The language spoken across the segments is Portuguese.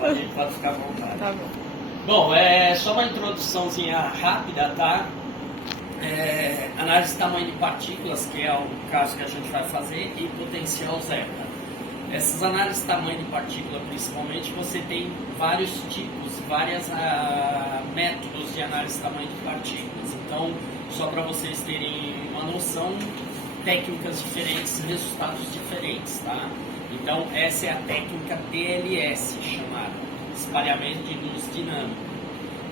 pode ficar à vontade. Tá bom. Bom, é só uma introduçãozinha rápida, tá? Análise de tamanho de partículas, que é o caso que a gente vai fazer, e potencial zeta. Essas análises de tamanho de partícula, principalmente, você tem vários tipos, vários métodos de análise de tamanho de partículas. Então, só para vocês terem uma noção, técnicas diferentes, resultados diferentes, tá? Então, essa é a técnica DLS, chamada espalhamento de luz dinâmico.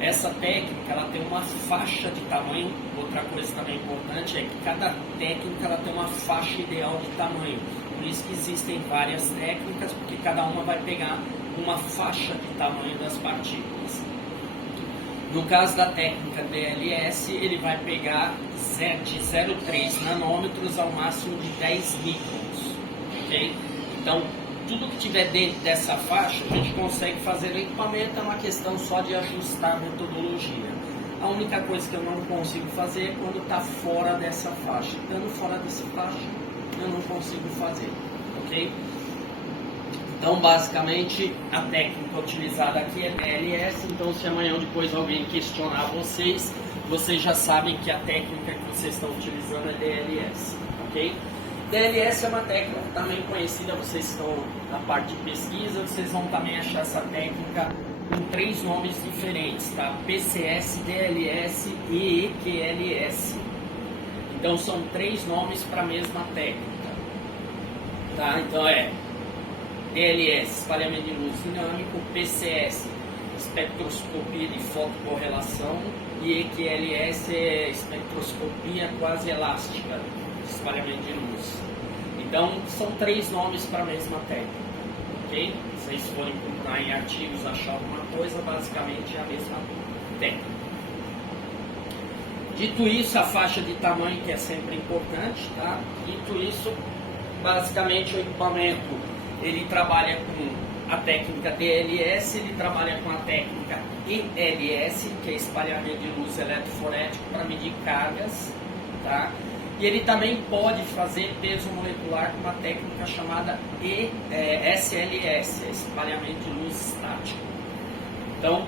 Essa técnica, ela tem uma faixa de tamanho. Outra coisa também importante é que cada técnica ela tem uma faixa ideal de tamanho. Por isso que existem várias técnicas, porque cada uma vai pegar uma faixa de tamanho das partículas. No caso da técnica DLS, ele vai pegar de 0,3 nanômetros ao máximo de 10 microns. Okay? Então, tudo que tiver dentro dessa faixa, a gente consegue fazer no equipamento, é uma questão só de ajustar a metodologia. A única coisa que eu não consigo fazer é quando está fora dessa faixa. Estando fora dessa faixa, eu não consigo fazer, ok? Então, basicamente, a técnica utilizada aqui é DLS. Então, se amanhã ou depois alguém questionar vocês já sabem que a técnica que vocês estão utilizando é DLS, ok? DLS é uma técnica também conhecida, vocês estão na parte de pesquisa, vocês vão também achar essa técnica com 3 nomes diferentes, tá? PCS, DLS e EQLS. Então são 3 nomes para a mesma técnica, tá? Então é DLS, espalhamento de luz dinâmico, PCS, espectroscopia de fotocorrelação e EQLS é espectroscopia quase elástica, espalhamento de luz. Então, são 3 nomes para a mesma técnica, ok? Se vocês forem procurar em artigos, achar alguma coisa, basicamente é a mesma técnica. Dito isso, a faixa de tamanho, que é sempre importante, tá? Dito isso, basicamente o equipamento, ele trabalha com a técnica DLS, ele trabalha com a técnica ELS, que é espalhamento de luz eletroforético para medir cargas, tá? E ele também pode fazer peso molecular com uma técnica chamada SLS, espalhamento de luz estático. Então,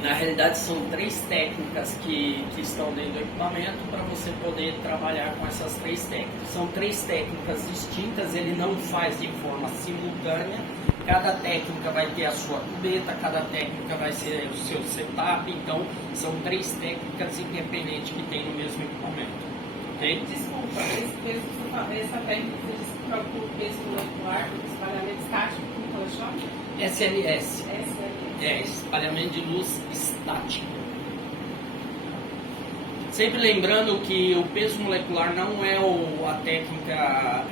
na realidade, são 3 técnicas que estão dentro do equipamento para você poder trabalhar com essas 3 técnicas. São 3 técnicas distintas, ele não faz de forma simultânea. Cada técnica vai ter a sua cubeta, cada técnica vai ser o seu setup. Então, são 3 técnicas independentes que tem no mesmo equipamento. Desculpa, essa técnica que você disse que troca o peso molecular do espalhamento estático, como que ela chama? SLS. SLS. É, espalhamento de luz estático. Sempre lembrando que o peso molecular não é a técnica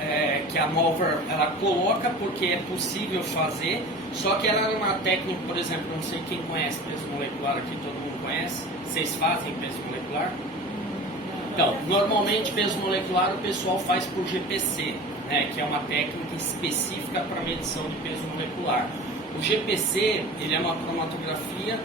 que a Mover ela coloca, porque é possível fazer, só que ela é uma técnica, por exemplo, não sei quem conhece peso molecular aqui, todo mundo conhece? Vocês fazem peso molecular? Então, normalmente peso molecular o pessoal faz por GPC, né, que é uma técnica específica para medição de peso molecular. O GPC, ele é uma cromatografia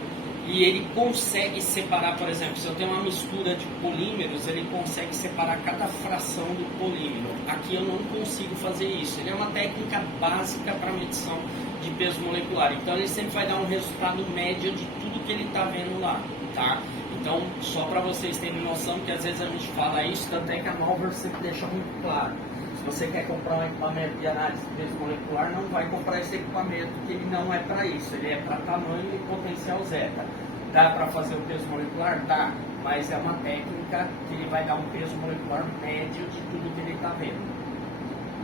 e ele consegue separar, por exemplo, se eu tenho uma mistura de polímeros, ele consegue separar cada fração do polímero. Aqui eu não consigo fazer isso. Ele é uma técnica básica para medição de peso molecular. Então ele sempre vai dar um resultado médio de tudo que ele está vendo lá, tá? Então, só para vocês terem noção, que às vezes a gente fala isso, até que a Malver sempre deixa muito claro. Se você quer comprar um equipamento de análise de peso molecular, não vai comprar esse equipamento, que ele não é para isso, ele é para tamanho e potencial zeta. Dá para fazer o peso molecular? Dá, mas é uma técnica que ele vai dar um peso molecular médio de tudo que ele está vendo.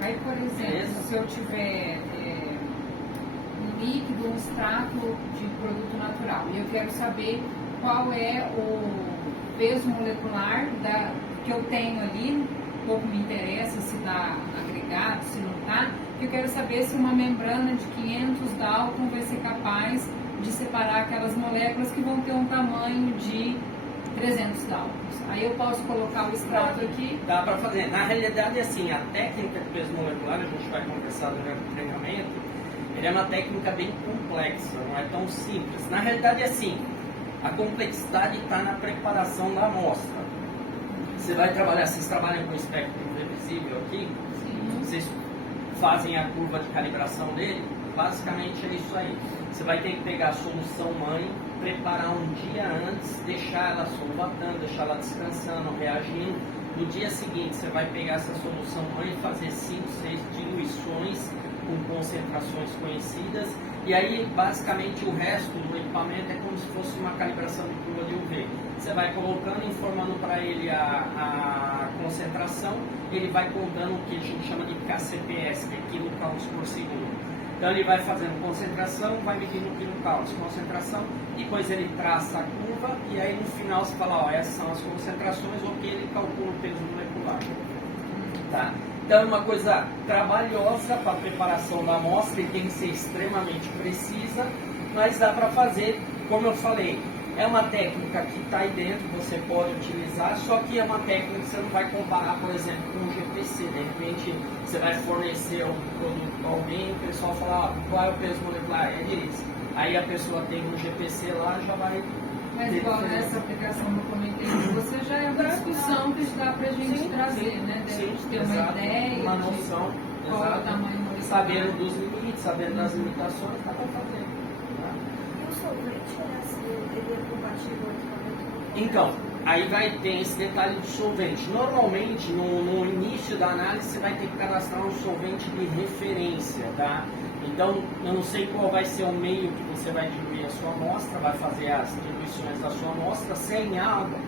Aí, por exemplo, se eu tiver um líquido, um extrato de produto natural, e eu quero saber qual é o peso molecular que eu tenho ali, pouco me interessa se está agregado, se não está, que eu quero saber se uma membrana de 500 Dalton vai ser capaz de separar aquelas moléculas que vão ter um tamanho de 300 Daltons. Aí eu posso colocar o extrato aqui. Dá para fazer. Na realidade, assim, a técnica de peso molecular, a gente vai conversar durante o treinamento, ele é uma técnica bem complexa, não é tão simples. Na realidade, é assim, a complexidade está na preparação da amostra. Você vai trabalhar, vocês trabalham com espectro imprevisível aqui? Sim. Vocês fazem a curva de calibração dele? Basicamente é isso aí. Você vai ter que pegar a solução mãe, preparar um dia antes, deixar ela solvatando, deixar ela descansando, reagindo. No dia seguinte, você vai pegar essa solução mãe e fazer 5, 6 diluições com concentrações conhecidas. E aí, basicamente, o resto do equipamento é como se fosse uma calibração de curva de UV. Você vai colocando, informando para ele a concentração, ele vai contando o que a gente chama de KCPS, que é quilocounts por segundo. Então ele vai fazendo concentração, vai medindo quilocounts, concentração, e depois ele traça a curva, e aí no final você fala, ó, essas são as concentrações, ou que ele calcula o peso molecular. Tá? Então é uma coisa trabalhosa para a preparação da amostra e tem que ser extremamente precisa, mas dá para fazer, como eu falei, é uma técnica que está aí dentro, você pode utilizar, só que é uma técnica que você não vai comparar, por exemplo, com um GPC. De repente você vai fornecer um produto para alguém, o pessoal fala, qual é o peso molecular? É disso. Aí a pessoa tem um GPC lá, já vai... Mas igual nessa aplicação que eu comentei com você, já é uma discussão que dá pra gente trazer, né? Da gente ter uma ideia, uma noção, qual é o tamanho molecular. Sabendo dos limites, sabendo das limitações, dá pra fazer. Tá? E o solvente, né? Se ele é compatível com o Então, aí vai ter esse detalhe do solvente. Normalmente, no início da análise, você vai ter que cadastrar um solvente de referência, tá? Então, eu não sei qual vai ser o meio que você vai diluir a sua amostra, vai fazer as diluições da sua amostra sem água.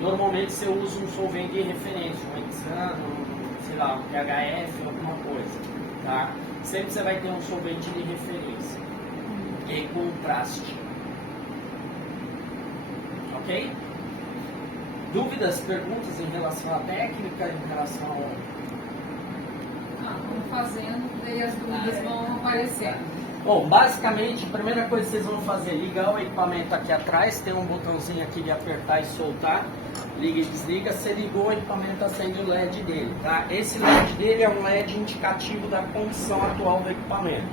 Normalmente você usa um solvente de referência, um hexano, sei lá, um PHF, alguma coisa, tá? Sempre você vai ter um solvente de referência e contraste. Ok? Dúvidas, perguntas em relação à técnica, em relação ao... Vamos fazendo, daí as dúvidas vão aparecer. Bom, basicamente, a primeira coisa que vocês vão fazer é ligar o equipamento aqui atrás, tem um botãozinho aqui de apertar e soltar, liga e desliga. Você ligou, o equipamento acende o LED dele, tá? Esse LED dele é um LED indicativo da condição atual do equipamento.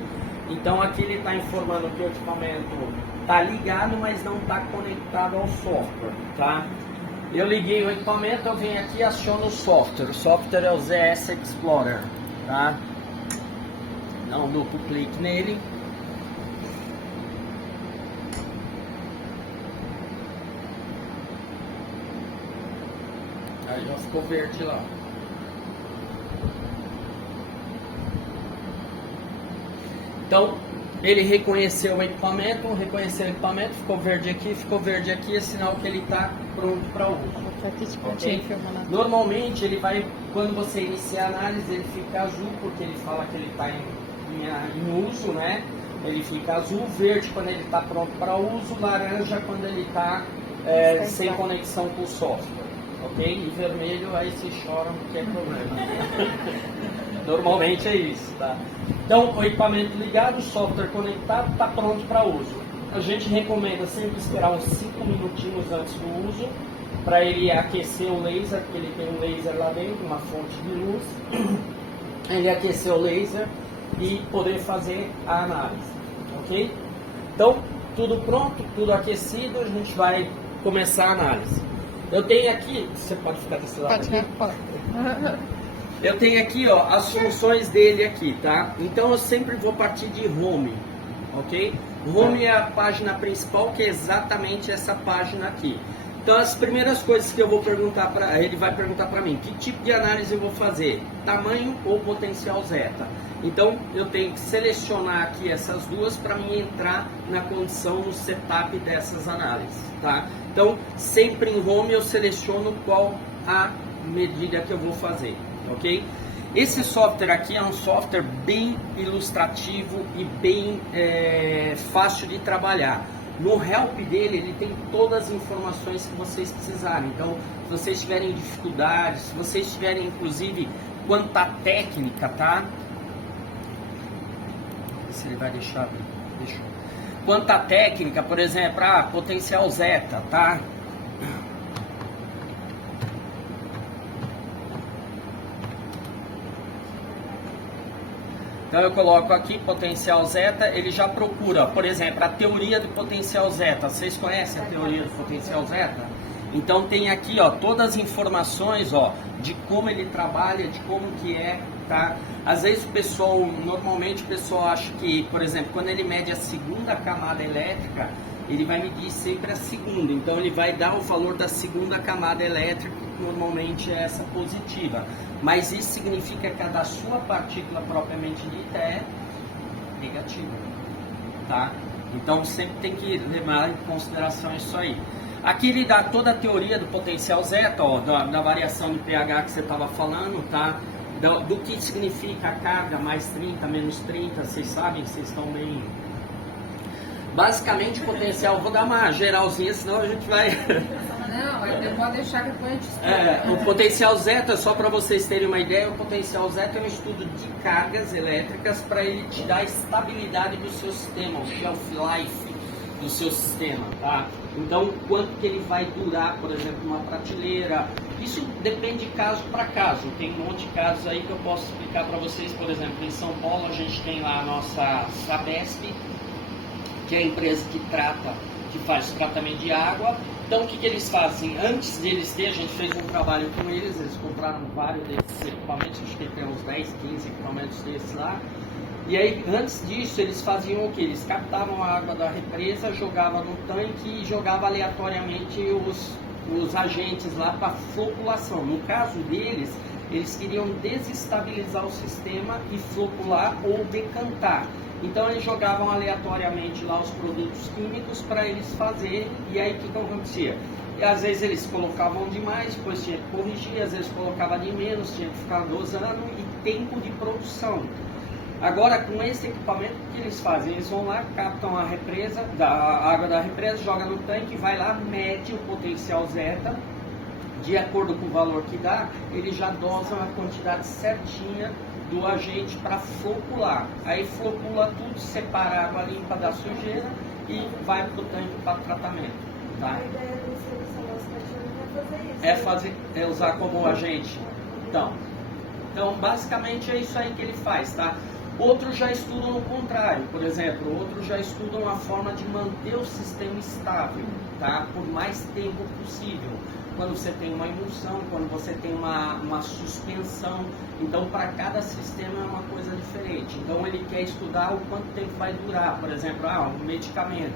Então aqui ele está informando que o equipamento está ligado, mas não está conectado ao software, tá? Eu liguei o equipamento, eu venho aqui e aciono o software. O software é o ZS Explorer, tá? Dá um duplo clique nele. Aí já ficou verde lá. Então, ele reconheceu o equipamento, ficou verde aqui, é sinal que ele está pronto para uso. Okay? Normalmente, ele vai, quando você iniciar a análise, ele fica azul, porque ele fala que ele está em uso, né? Ele fica azul, verde quando ele está pronto para uso, laranja quando ele está sem conexão com o software. Ok? E vermelho, aí se chora, não tem problema. Normalmente é isso, tá? Então, o equipamento ligado, o software conectado, está pronto para uso. A gente recomenda sempre esperar uns 5 minutinhos antes do uso, para ele aquecer o laser, porque ele tem um laser lá dentro, uma fonte de luz. Ele aquecer o laser e poder fazer a análise, ok? Então, tudo pronto, tudo aquecido, a gente vai começar a análise. Eu tenho aqui, você pode ficar desse lado aqui? Pode. Eu tenho aqui, ó, as funções dele aqui, tá? Então eu sempre vou partir de home, ok? Home é a página principal, que é exatamente essa página aqui. Então as primeiras coisas que eu vou perguntar para ele, vai perguntar para mim, que tipo de análise eu vou fazer? Tamanho ou potencial zeta? Então eu tenho que selecionar aqui essas duas para mim entrar na condição no setup dessas análises, tá? Então sempre em home eu seleciono qual a medida que eu vou fazer. Ok? Esse software aqui é um software bem ilustrativo e bem fácil de trabalhar. No help dele, ele tem todas as informações que vocês precisarem. Então, se vocês tiverem dificuldades, se vocês tiverem, inclusive, quanto à técnica, tá? Se ele vai deixar, deixa. Quanto à técnica, por exemplo, potencial zeta, tá? Então eu coloco aqui potencial zeta, ele já procura, por exemplo, a teoria do potencial zeta. Vocês conhecem a teoria do potencial zeta? Então tem aqui, ó, todas as informações, ó, de como ele trabalha, de como que é tá? Às vezes normalmente o pessoal acha que, por exemplo, quando ele mede a segunda camada elétrica, ele vai medir sempre a segunda, então ele vai dar o valor da segunda camada elétrica, que normalmente é essa positiva, mas isso significa que a da sua partícula propriamente dita é negativa, tá? Então sempre tem que levar em consideração isso aí. Aqui ele dá toda a teoria do potencial zeta, ó, da variação de pH que você estava falando, tá? Do que significa a carga, mais 30, menos 30, vocês sabem, vocês estão bem... Basicamente o potencial, vou dar uma geralzinha, senão a gente vai... Não, pode deixar que depois a gente explica. O potencial zeta, só para vocês terem uma ideia, o potencial zeta é um estudo de cargas elétricas para ele te dar a estabilidade do seu sistema, o shelf life do seu sistema, tá? Então, quanto que ele vai durar, por exemplo, uma prateleira, isso depende de caso para caso. Tem um monte de casos aí que eu posso explicar para vocês. Por exemplo, em São Paulo a gente tem lá a nossa Sabesp, que é a empresa que faz tratamento de água. Então o que eles fazem? Antes deles ter, a gente fez um trabalho com eles compraram vários desses equipamentos, acho que tem uns 10, 15 equipamentos desses lá. E aí, antes disso, eles faziam o que? Eles captavam a água da represa, jogavam no tanque e jogavam aleatoriamente os agentes lá para floculação. No caso deles, eles queriam desestabilizar o sistema e flocular ou decantar. Então eles jogavam aleatoriamente lá os produtos químicos para eles fazerem, e aí o que acontecia? E às vezes eles colocavam demais, depois tinha que corrigir, às vezes colocava de menos, tinha que ficar dosando, e tempo de produção. Agora, com esse equipamento, o que eles fazem? Eles vão lá, captam a represa, a água da represa, joga no tanque, vai lá, mede o potencial zeta, de acordo com o valor que dá, eles já dosam a quantidade certinha do agente para flocular. Aí flocula tudo, separa a água limpa da sujeira e vai para o tanque para tratamento. Tá? A ideia do solução das é fazer isso. É usar como agente. Então, basicamente é isso aí que ele faz, tá? Outros já estudam o contrário, por exemplo, outros já estudam a forma de manter o sistema estável, tá? Por mais tempo possível. Quando você tem uma emulsão, quando você tem uma suspensão, então para cada sistema é uma coisa diferente. Então ele quer estudar o quanto tempo vai durar, por exemplo, um medicamento.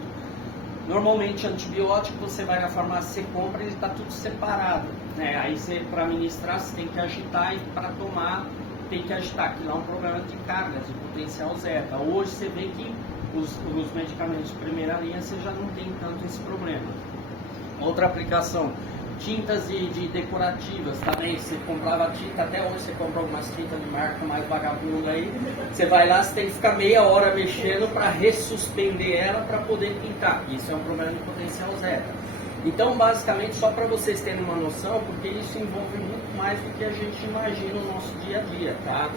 Normalmente antibiótico, você vai na farmácia, você compra, ele está tudo separado, né? Aí você, para administrar, você tem que agitar, e para tomar tem que agitar, que lá é um problema de cargas, de potencial zeta. Hoje você vê que os medicamentos de primeira linha você já não tem tanto esse problema. Outra aplicação, tintas de decorativas também. Você comprava tinta, até hoje você compra algumas tintas de marca mais vagabunda aí. Você vai lá, você tem que ficar meia hora mexendo para ressuspender ela para poder pintar. Isso é um problema de potencial zeta. Então, basicamente, só para vocês terem uma noção, porque isso envolve muito mais do que a gente imagina no nosso dia a dia, tá?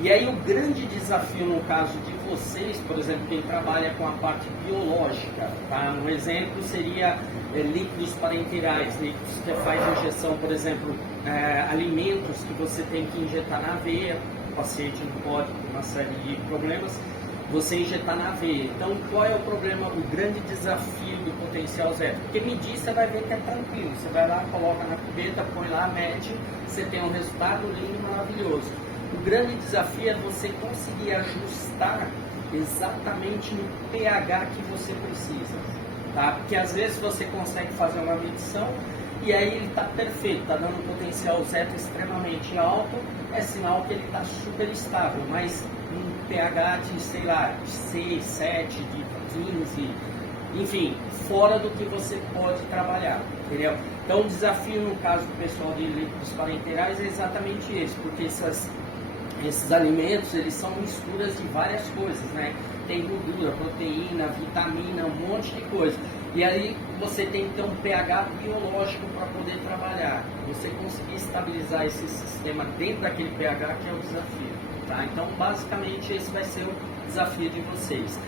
E aí o grande desafio no caso de vocês, por exemplo, quem trabalha com a parte biológica, tá? Um exemplo seria líquidos parenterais, líquidos que faz injeção, por exemplo, alimentos que você tem que injetar na veia, o paciente não pode, por uma série de problemas, você injetar na veia. Então, qual é o problema, o grande desafio do potencial zeta? Porque medir, você vai ver que é tranquilo, você vai lá, coloca na cubeta, põe lá, mede, você tem um resultado lindo e maravilhoso. O grande desafio é você conseguir ajustar exatamente no pH que você precisa, tá? Porque às vezes você consegue fazer uma medição e aí ele está perfeito, está dando um potencial zeta extremamente alto, é sinal que ele está super estável, mas um pH de, sei lá, de 6, 7, de 15, enfim, fora do que você pode trabalhar, entendeu? Então o desafio no caso do pessoal de líquidos parenterais é exatamente esse, porque esses alimentos, eles são misturas de várias coisas, né? Tem gordura, proteína, vitamina, um monte de coisa. E aí você tem que ter um pH biológico para poder trabalhar. Você conseguir estabilizar esse sistema dentro daquele pH que é o desafio, tá? Então, basicamente, esse vai ser o desafio de vocês.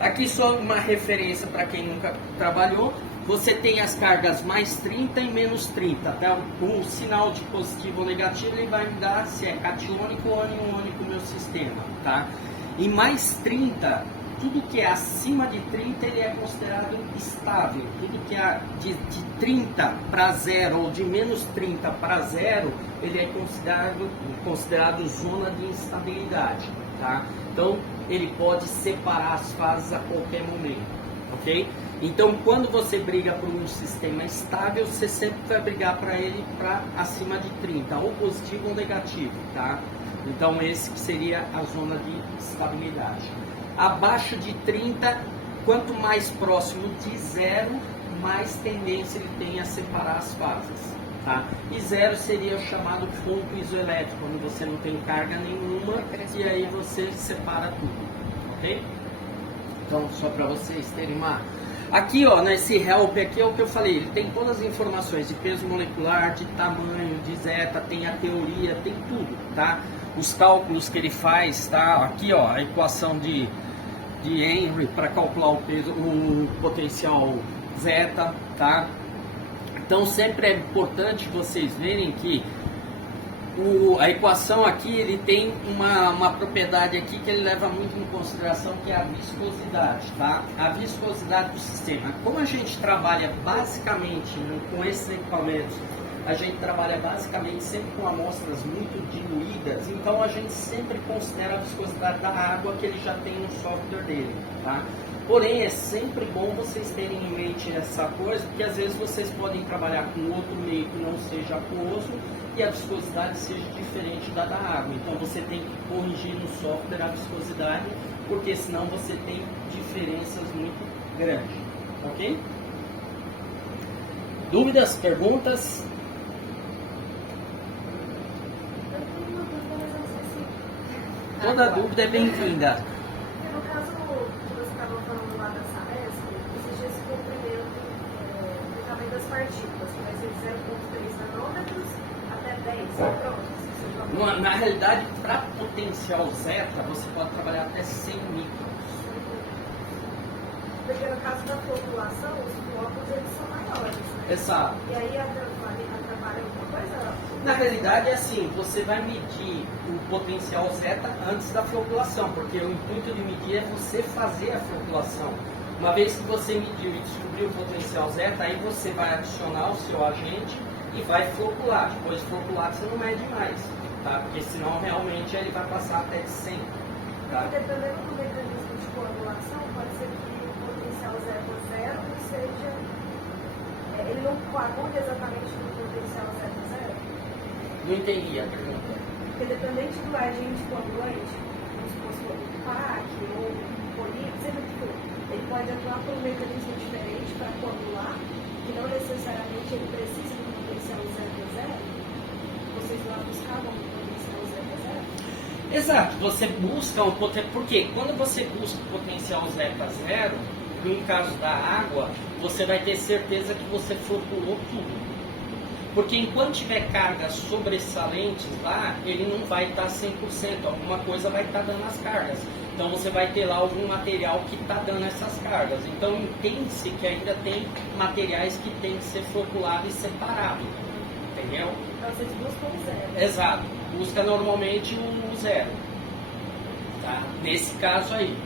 Aqui só uma referência para quem nunca trabalhou. Você tem as cargas mais 30 e menos 30, tá? Com o sinal de positivo ou negativo, ele vai me dar se é catiônico ou aniônico o meu sistema, tá? E mais 30 tudo que é acima de 30 ele é considerado estável. Tudo que é de 30 para 0 ou de menos 30 para 0, ele é considerado zona de instabilidade, tá? Então, ele pode separar as fases a qualquer momento, ok? Então, quando você briga por um sistema estável, você sempre vai brigar para ele para acima de 30, ou positivo ou negativo, tá? Então, esse seria a zona de estabilidade. Abaixo de 30, quanto mais próximo de 0, mais tendência ele tem a separar as fases, tá? E 0 seria o chamado ponto isoelétrico, quando você não tem carga nenhuma, e aí você separa tudo, ok? Então, só para vocês terem uma... Aqui, ó, nesse help aqui é o que eu falei, ele tem todas as informações de peso molecular, de tamanho, de zeta, tem a teoria, tem tudo, tá? Os cálculos que ele faz, tá? Aqui, ó, a equação de Henry para calcular o peso, o potencial zeta, tá? Então sempre é importante vocês verem que a equação aqui, ele tem uma propriedade aqui que ele leva muito em consideração, que é a viscosidade, tá? A viscosidade do sistema. Como a gente trabalha basicamente com esses equipamentos, a gente trabalha basicamente sempre com amostras muito diluídas, então a gente sempre considera a viscosidade da água que ele já tem no software dele, tá? Porém, é sempre bom vocês terem em mente essa coisa, porque às vezes vocês podem trabalhar com outro meio que não seja aquoso e a viscosidade seja diferente da água. Então você tem que corrigir no software a viscosidade, porque senão você tem diferenças muito grandes, ok? Dúvidas, perguntas? Toda dúvida é bem-vinda. No caso que você estava falando lá da Sabesp, existe esse comprimento também das partículas, que vai ser de 0,3 nanômetros até 10 micrômetros. Na realidade, para potencial zeta, você pode trabalhar até 100 microns. Porque no caso da floculação, os flocos eles são maiores, né? Exato. E aí atrapalha alguma coisa? Na realidade é assim, você vai medir o potencial zeta antes da floculação, porque o intuito de medir é você fazer a floculação. Uma vez que você mediu e descobriu o potencial zeta, aí você vai adicionar o seu agente e vai flocular. Depois de flocular você não mede mais, tá? Porque senão realmente ele vai passar até de 100. Tá? Dependendo do mecanismo de coagulação, pode ser que o potencial zeta zero não seja... ele não coagula exatamente no potencial zeta zero? Não entendi a pergunta. Porque dependente do agente coagulante, como se fosse o PAC ou o político, seja o que for, ele pode atuar por um mecanismo diferente para coagular, que não necessariamente ele precisa do potencial zeta zero. Vocês lá buscavam o potencial zeta zero? Exato, você busca um potencial. Por quê? Quando você busca o potencial zeta zero, no caso da água, você vai ter certeza que você floculou tudo. Porque enquanto tiver cargas sobressalentes lá, ele não vai estar 100%, alguma coisa vai estar dando as cargas. Então você vai ter lá algum material que está dando essas cargas. Então entende-se que ainda tem materiais que tem que ser floculados e separados. Entendeu? Então vocês buscam o zero. Exato. Busca normalmente o zero. Tá? Nesse caso aí.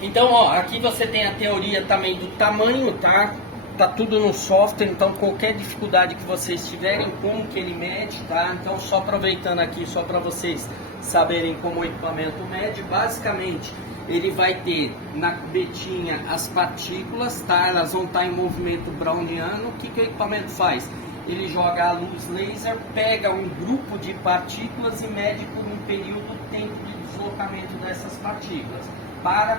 Então, ó, aqui você tem a teoria também do tamanho, tá? Tá tudo no software, então qualquer dificuldade que vocês tiverem, como que ele mede, tá? Então, só aproveitando aqui, só para vocês saberem como o equipamento mede, basicamente, ele vai ter na cubetinha as partículas, tá? Elas vão estar em movimento browniano. O que que o equipamento faz? Ele joga a luz laser, pega um grupo de partículas e mede por um período o tempo de deslocamento dessas partículas.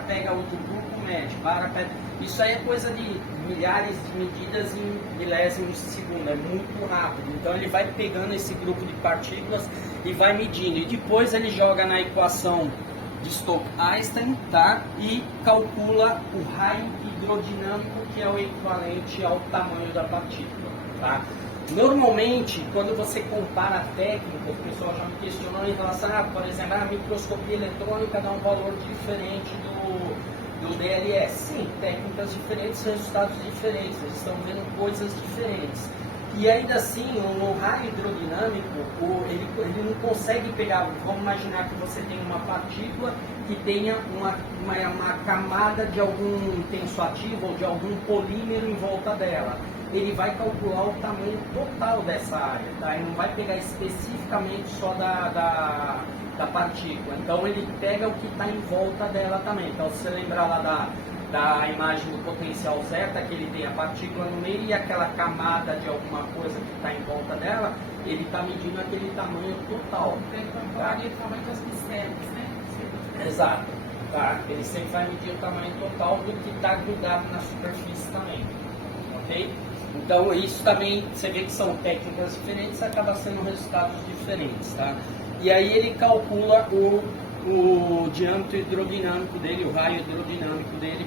Pega outro grupo, mede, pega. Isso aí é coisa de milhares de medidas em milésimos de segundo, é muito rápido. Então ele vai pegando esse grupo de partículas e vai medindo. E depois ele joga na equação de Stokes-Einstein, tá? E calcula o raio hidrodinâmico, que é o equivalente ao tamanho da partícula, tá? Normalmente, quando você compara técnicas, o pessoal já me questionou em relação a, por exemplo, a microscopia eletrônica dá um valor diferente do DLS. Sim, técnicas diferentes, resultados diferentes, eles estão vendo coisas diferentes. E ainda assim, o raio hidrodinâmico, ele não consegue pegar, vamos imaginar que você tem uma partícula que tenha uma camada de algum tensoativo ou de algum polímero em volta dela. Ele vai calcular o tamanho total dessa área, tá? Ele não vai pegar especificamente só da partícula. Então ele pega o que está em volta dela também. Então se você lembrar lá da imagem do potencial zeta, que ele tem a partícula no meio e aquela camada de alguma coisa que está em volta dela, ele está medindo aquele tamanho total. Ele calcularia o tamanho das pistelas, né? Exato. Tá? Ele sempre vai medir o tamanho total do que está grudado na superfície também. Ok? Então isso também, você vê que são técnicas diferentes, acaba sendo resultados diferentes, tá? E aí ele calcula o diâmetro hidrodinâmico dele, o raio hidrodinâmico dele,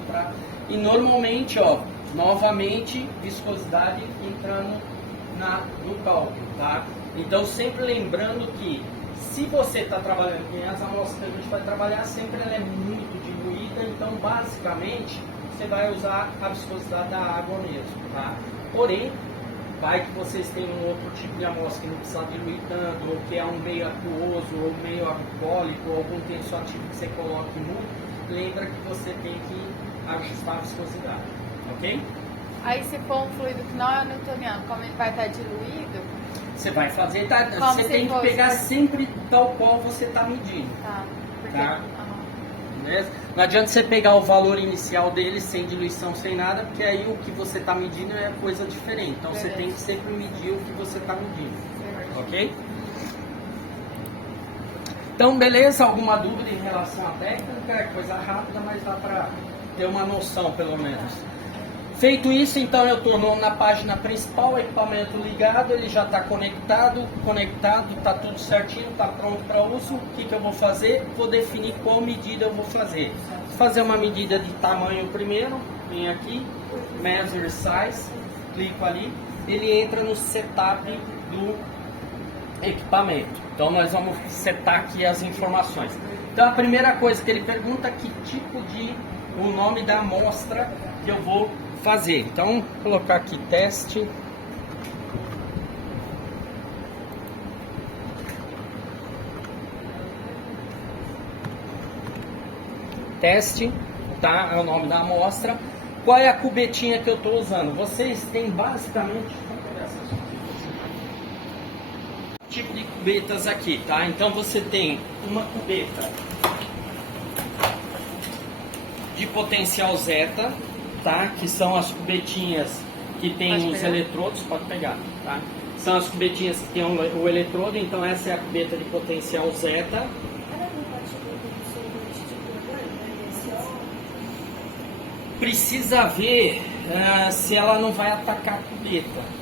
e normalmente, ó, novamente, viscosidade entrando no cálculo, tá? Então sempre lembrando que se você está trabalhando com as amostras que a gente vai trabalhar, sempre ela é muito diluída, então basicamente você vai usar a viscosidade da água mesmo, tá? Porém, vai que vocês têm um outro tipo de amostra que não precisa diluir tanto, ou que é um meio aquoso, ou meio alcoólico, ou algum tensoativo que você coloque muito, lembra que você tem que ajustar a viscosidade, ok? Aí se for um fluido que não é newtoniano, como ele vai estar diluído, Você vai fazer, tá? Como Você se tem que fosse- pegar sempre tal qual você está medindo. tá? Porque, Tá. Beleza? Não adianta você pegar o valor inicial dele sem diluição, sem nada, porque aí o que você está medindo é coisa diferente. Então você Beleza. tem que sempre medir o que você está medindo. Ok? Então, beleza? Alguma dúvida em relação à técnica? É coisa rápida, mas dá para ter uma noção, pelo menos. Feito isso, então eu estou na página principal, equipamento ligado, ele já está conectado, está tudo certinho, está pronto para uso. O que eu vou fazer? Vou definir qual medida eu vou fazer. Vou fazer uma medida de tamanho primeiro, vem aqui, Measure Size, clico ali, ele entra no setup do equipamento. Então nós vamos setar aqui as informações. Então a primeira coisa que ele pergunta é que tipo de, o nome da amostra que eu vou fazer. Então, vou colocar aqui teste. Teste, tá? É o nome da amostra. Qual é a cubetinha que eu estou usando? Vocês têm basicamente tipo de cubetas aqui, tá? Então você tem uma cubeta de potencial zeta, tá? Que são as cubetinhas que tem Pode os pegar? eletrodos, pode pegar, tá? São as cubetinhas que tem o eletrodo, então essa é a cubeta de potencial zeta. Era uma partícula do sorvete de orgânico, né? Precisa ver se ela não vai atacar a cubeta.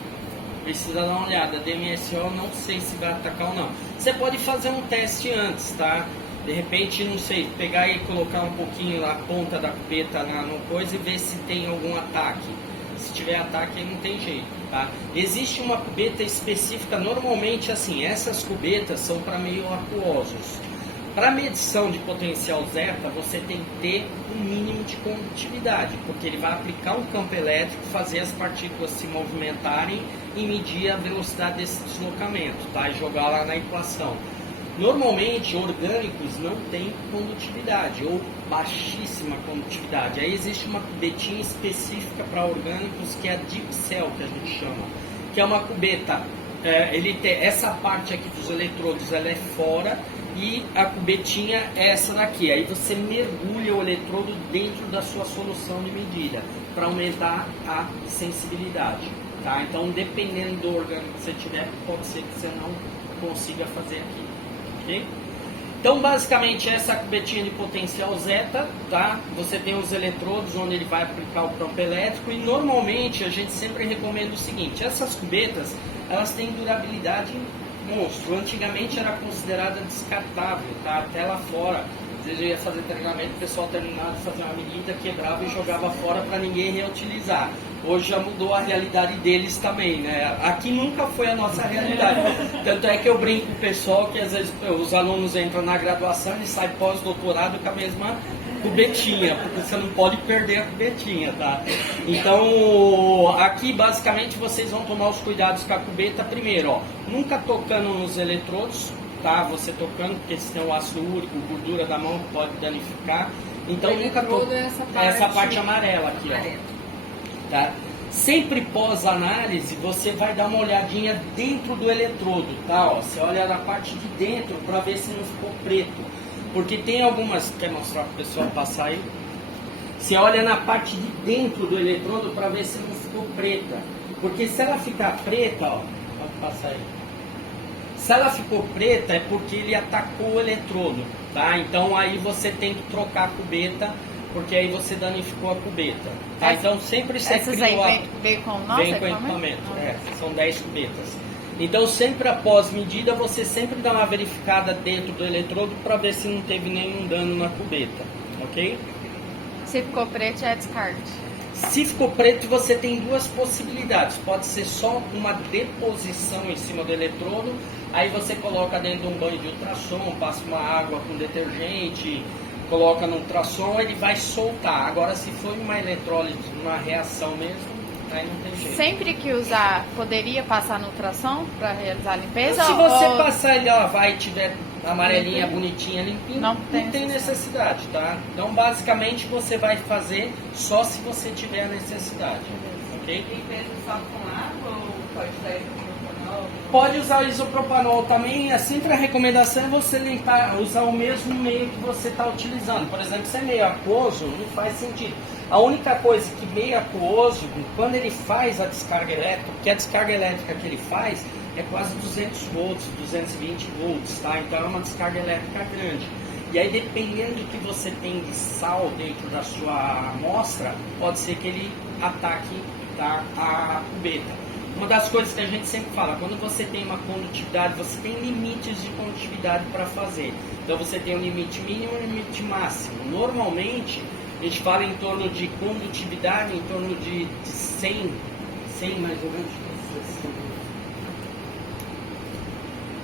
Precisa dar uma olhada. DMSO não sei se vai atacar ou não. Você pode fazer um teste antes, tá? De repente, não sei, pegar e colocar um pouquinho a ponta da cubeta no coisa e ver se tem algum ataque. Se tiver ataque, aí não tem jeito, tá? Existe uma cubeta específica, normalmente assim, essas cubetas são para meio aquosos. Para medição de potencial zeta, você tem que ter um mínimo de condutividade, porque ele vai aplicar um campo elétrico, fazer as partículas se movimentarem e medir a velocidade desse deslocamento, tá? E jogar lá na equação. Normalmente, orgânicos não têm condutividade ou baixíssima condutividade. Aí existe uma cubetinha específica para orgânicos que é a Deep Cell, que a gente chama, que é uma cubeta. Ele tem essa parte aqui dos eletrodos, ela é fora e a cubetinha é essa daqui. Aí você mergulha o eletrodo dentro da sua solução de medida para aumentar a sensibilidade, tá? Então, dependendo do orgânico que você tiver, pode ser que você não consiga fazer aqui. Okay? Então, basicamente, essa cubetinha de potencial zeta, tá? Você tem os eletrodos onde ele vai aplicar o campo elétrico e normalmente a gente sempre recomenda o seguinte: essas cubetas, elas têm durabilidade monstro. Antigamente era considerada descartável, tá? Até lá fora. Às vezes eu ia fazer treinamento, o pessoal terminava de fazer uma medida, quebrava e jogava fora para ninguém reutilizar. Hoje já mudou a realidade deles também, né? Aqui nunca foi a nossa realidade. Tanto é que eu brinco com o pessoal que às vezes os alunos entram na graduação e saem pós-doutorado com a mesma cubetinha, porque você não pode perder a cubetinha, tá? Então, aqui basicamente vocês vão tomar os cuidados com a cubeta primeiro, ó. Nunca tocando nos eletrodos, tá? Você tocando, porque se tem o ácido úrico, gordura da mão pode danificar. Então, nunca eletrodo é essa parte amarela aqui, ó. Tá? Sempre pós-análise, você vai dar uma olhadinha dentro do eletrodo, tá? Ó, você olha na parte de dentro para ver se não ficou preto. Porque tem algumas... Quer mostrar para o pessoal passar aí? Você olha na parte de dentro do eletrodo para ver se não ficou preta. Porque se ela ficar preta, ó, pode passar aí. Se ela ficou preta é porque ele atacou o eletrodo, tá? Então aí você tem que trocar a cubeta, porque aí você danificou a cubeta. Tá? Então sempre você Essas aí veio com o nosso vem com equipamento. São 10 cubetas. Então sempre após medida você sempre dá uma verificada dentro do eletrodo para ver se não teve nenhum dano na cubeta, ok? Se ficou preto, é descarte. Se ficou preto, você tem duas possibilidades. Pode ser só uma deposição em cima do eletrodo, aí você coloca dentro de um banho de ultrassom, passa uma água com detergente, coloca no ultrassom, ele vai soltar. Agora, se for uma eletrólise, uma reação mesmo, aí não tem jeito. Sempre que usar, poderia passar no ultrassom para realizar a limpeza? Se você ou... passar ele, ó, vai e tiver amarelinha, bonitinha, limpinha, Não tem necessidade, tá? Então, basicamente, você vai fazer só se você tiver a necessidade, ok? Limpeza só com água ou pode usar isopropanol? Pode usar isopropanol também. Sempre a recomendação é você usar o mesmo meio que você está utilizando. Por exemplo, se é meio aquoso, não faz sentido. A única coisa que meio aquoso, quando ele faz a descarga elétrica, porque a descarga elétrica que ele faz é quase 200 volts, 220 volts, tá? Então é uma descarga elétrica grande. E aí, dependendo do que você tem de sal dentro da sua amostra, pode ser que ele ataque, tá, a cubeta. Uma das coisas que a gente sempre fala, quando você tem uma condutividade, você tem limites de condutividade para fazer. Então você tem um limite mínimo e um limite máximo. Normalmente, a gente fala em torno de condutividade, em torno de 100 mais ou menos.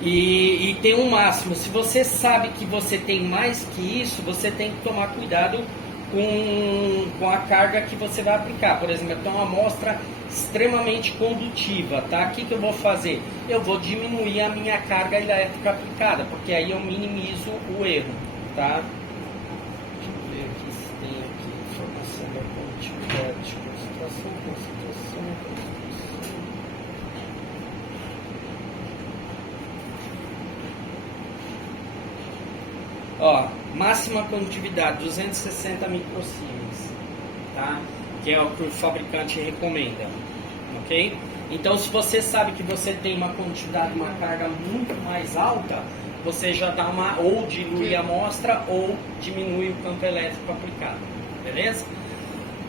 E tem um máximo. Se você sabe que você tem mais que isso, você tem que tomar cuidado com a carga que você vai aplicar. Por exemplo, eu tenho uma amostra extremamente condutiva, tá? O que eu vou fazer? Eu vou diminuir a minha carga elétrica aplicada, porque aí eu minimizo o erro, tá? Deixa eu ver aqui se tem aqui informação da condutividade, concentração. Ó, máxima condutividade 260 microsiemens, tá? Que é o que o fabricante recomenda, ok? Então, se você sabe que você tem uma condutividade, uma carga muito mais alta, você já dá ou dilui a amostra ou diminui o campo elétrico aplicado, beleza?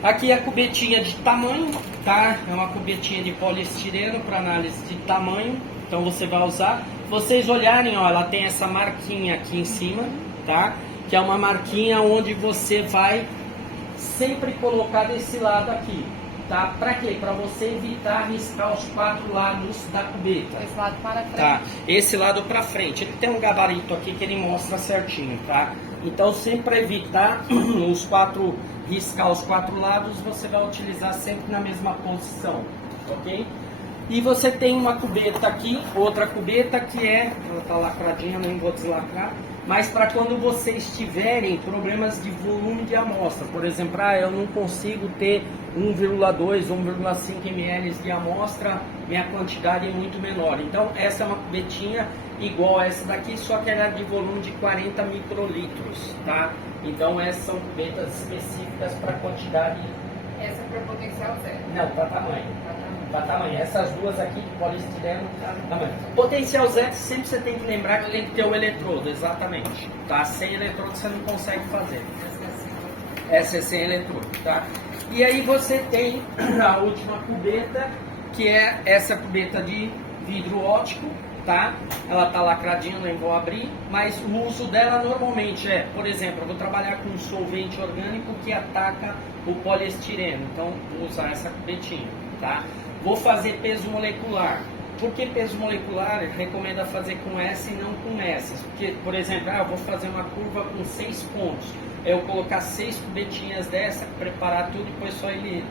Aqui a cubetinha de tamanho, tá? É uma cubetinha de poliestireno para análise de tamanho, então você vai usar. Vocês olharem, ó, ela tem essa marquinha aqui em cima, tá? Que é uma marquinha onde você vai sempre colocar desse lado aqui, tá? Para quê? Para você evitar riscar os 4 lados da cubeta. Esse lado para frente. Tá? Esse lado para frente. Ele tem um gabarito aqui que ele mostra certinho, tá? Então, sempre para evitar riscar os 4 lados, você vai utilizar sempre na mesma posição, ok? E você tem uma cubeta aqui, outra cubeta que ela tá lacradinha, não vou deslacrar, mas para quando vocês tiverem problemas de volume de amostra, por exemplo, eu não consigo ter 1,2 ou 1,5 ml de amostra, minha quantidade é muito menor. Então essa é uma cubetinha igual a essa daqui, só que ela é de volume de 40 microlitros, tá? Então essas são cubetas específicas para quantidade. Essa é para potencial zero. Não, para tamanho. Para tamanho. Essas duas aqui de poliestireno, tamanho. Potencial zero, sempre você tem que lembrar que tem que ter o eletrodo, exatamente. Tá? Sem eletrodo você não consegue fazer. Essa é sem eletrodo, tá? E aí você tem a última cubeta, que é essa cubeta de vidro óptico, tá? Ela tá lacradinha, nem vou abrir, mas o uso dela normalmente é, por exemplo, eu vou trabalhar com um solvente orgânico que ataca o poliestireno, então vou usar essa cubetinha, tá? Vou fazer peso molecular. Por que peso molecular? Recomenda fazer com essa e não com essas. Porque, por exemplo, eu vou fazer uma curva com 6 pontos. Eu colocar 6 cubetinhas dessa, preparar tudo e depois só ele...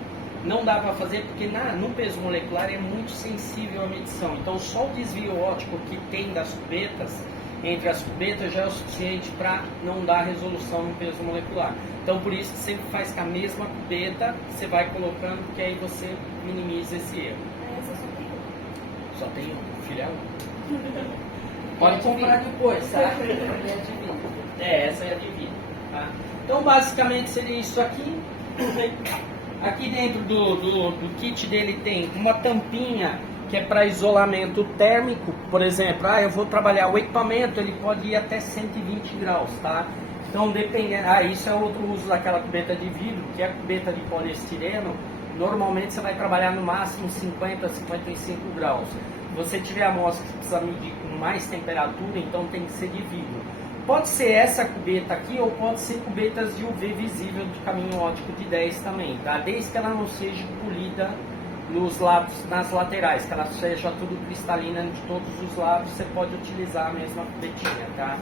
Não dá para fazer porque no peso molecular é muito sensível à medição. Então, só o desvio óptico que tem das cubetas, entre as cubetas, já é o suficiente para não dar resolução no peso molecular. Então, por isso que sempre faz com a mesma cubeta, você vai colocando, porque aí você minimiza esse erro. Só tem um, filhão. Pode comprar depois, tá? Essa é a de vidro, tá? Então, basicamente seria isso aqui. Aqui dentro do kit dele tem uma tampinha que é para isolamento térmico. Por exemplo, eu vou trabalhar o equipamento, ele pode ir até 120 graus, tá? Então, dependendo... isso é outro uso daquela cubeta de vidro, que é a cubeta de poliestireno. Normalmente você vai trabalhar no máximo 50 a 55 graus. Se você tiver amostra que precisa medir com mais temperatura, então tem que ser de vidro. Pode ser essa cubeta aqui ou pode ser cubetas de UV visível de caminho óptico de 10 também, tá? Desde que ela não seja polida nos lados, nas laterais, que ela seja tudo cristalina de todos os lados, você pode utilizar a mesma cubetinha, tá?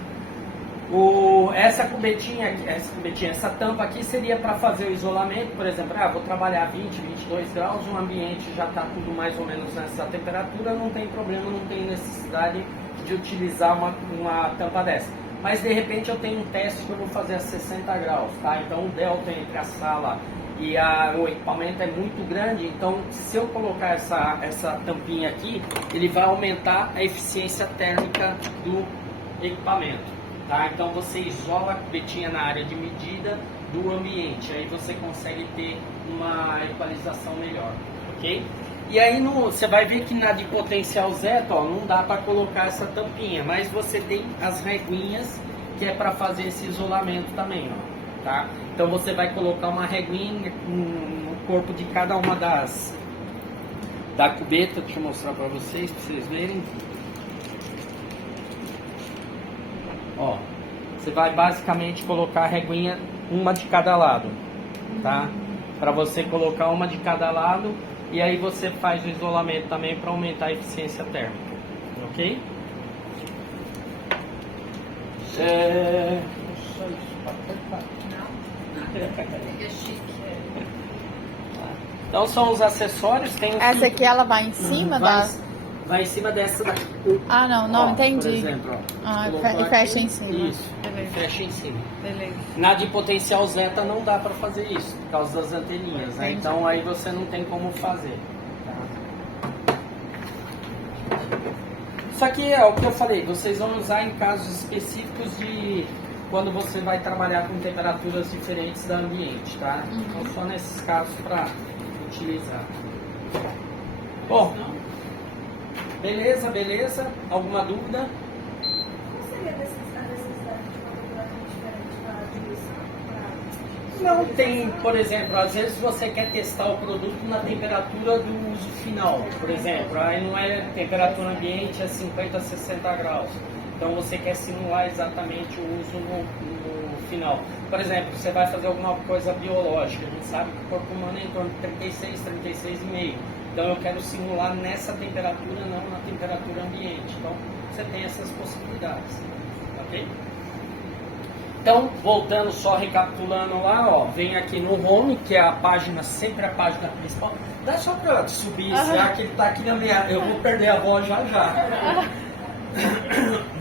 Essa tampa aqui seria para fazer o isolamento, por exemplo, vou trabalhar 20, 22 graus, o ambiente já está tudo mais ou menos nessa temperatura, não tem problema, não tem necessidade de utilizar uma tampa dessa. Mas de repente eu tenho um teste que eu vou fazer a 60 graus, tá? Então o delta entre a sala e o equipamento é muito grande, então se eu colocar essa tampinha aqui, ele vai aumentar a eficiência térmica do equipamento. Tá? Então você isola a cubetinha na área de medida do ambiente, aí você consegue ter uma equalização melhor, ok? E aí você vai ver que na de potencial zeta, não dá para colocar essa tampinha, mas você tem as reguinhas que é para fazer esse isolamento também, tá? Então você vai colocar uma reguinha no corpo de cada uma da cubeta, deixa eu mostrar para vocês verem. Você vai basicamente colocar a reguinha uma de cada lado, tá? Para você colocar uma de cada lado e aí você faz o isolamento também para aumentar a eficiência térmica, ok? É chique. Então são os acessórios. Tem Essa aqui ela vai em cima Vai em cima dessa daqui. não entendi. Por exemplo, e fecha em cima. Isso, Beleza. fecha em cima. Beleza. Na de potencial zeta não dá para fazer isso, por causa das anteninhas, né? Então aí você não tem como fazer. Tá? Isso aqui é o que eu falei, vocês vão usar em casos específicos de quando você vai trabalhar com temperaturas diferentes do ambiente, tá? Então só nesses casos para utilizar. Bom, beleza? Alguma dúvida? Qual seria a necessidade de uma temperatura diferente para a diluição? Não tem, por exemplo, às vezes você quer testar o produto na temperatura do uso final, por exemplo, aí não é temperatura ambiente, é 50 a 60 graus. Então você quer simular exatamente o uso no final. Por exemplo, você vai fazer alguma coisa biológica, a gente sabe que o corpo humano é em torno de 36, 36,5. Então eu quero simular nessa temperatura, não na temperatura ambiente. Então você tem essas possibilidades, ok? Então, voltando só recapitulando lá, vem aqui no home, que é a página, sempre a página principal. Dá só pra subir, já que ele tá aqui na minha... Eu vou perder a voz já.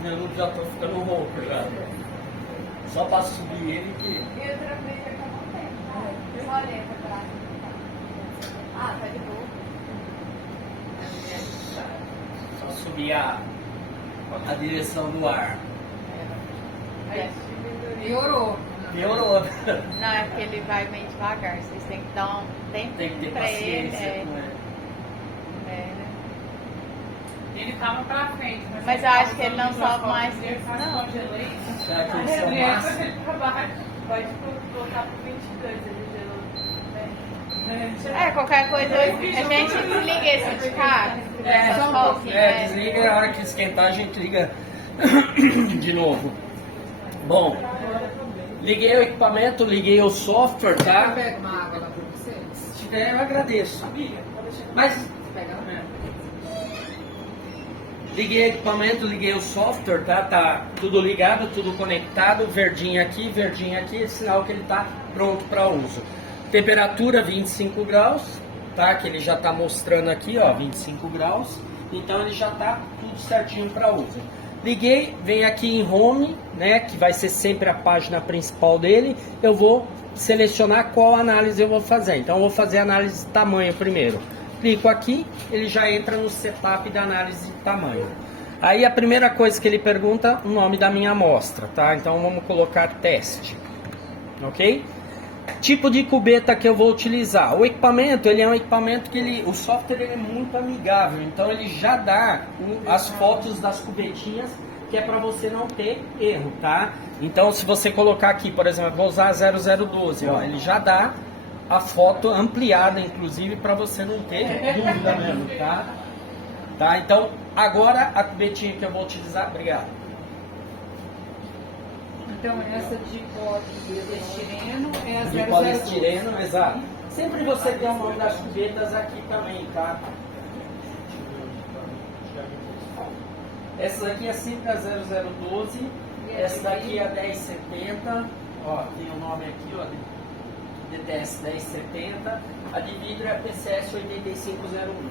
Eu já tô ficando rouco já. Só pra subir ele que... Eu travei daqui a pouco tempo. Olha, tá de boa. Só subir a direção do ar. Piorou. Não, é porque ele vai meio devagar. Vocês têm que dar um tempo Tem que ter pra paciência ele. com ele. Né? Ele tava pra frente, Mas eu acho que ele não sobe mais. Não, congelei. Será que eles são Ele massa? pra baixo. Pode colocar pro 22, ele gelou. Qualquer coisa, a gente desliga esse de cá. Só um pouquinho, Desliga, a hora que esquentar a gente liga de novo. Bom, liguei o equipamento, liguei o software, tá? Pega uma água lá pra você? Se tiver, eu agradeço. Mas Pega lá. liguei o equipamento, liguei o software, tá? Tá tudo ligado, tudo conectado, verdinho aqui, sinal que ele tá pronto para uso. Temperatura 25 graus, tá? Que ele já tá mostrando aqui, ó, 25 graus. Então ele já tá tudo certinho para uso. Liguei, vem aqui em Home, né? Que vai ser sempre a página principal dele. Eu vou selecionar qual análise eu vou fazer. Então eu vou fazer a análise de tamanho primeiro. Clico aqui, ele já entra no setup da análise de tamanho. Aí a primeira coisa que ele pergunta, o nome da minha amostra, tá? Então vamos colocar teste, ok? Tipo de cubeta que eu vou utilizar. O equipamento, ele é um equipamento que o software ele é muito amigável, então ele já dá as fotos das cubetinhas, que é para você não ter erro, tá? Então se você colocar aqui, por exemplo, vou usar a 0012, ó, ele já dá a foto ampliada, inclusive, para você não ter dúvida mesmo, tá? Tá? Então, agora a cubetinha que eu vou utilizar, obrigado. Então, essa de poliestireno é a De 002. poliestireno, exato. Sempre você tem o nome das cubetas aqui também, tá? Essa daqui é sempre a 0012, essa daqui é a 1070, ó, tem o nome aqui, ó, DTS 1070, a de vidro é a PCS 8501.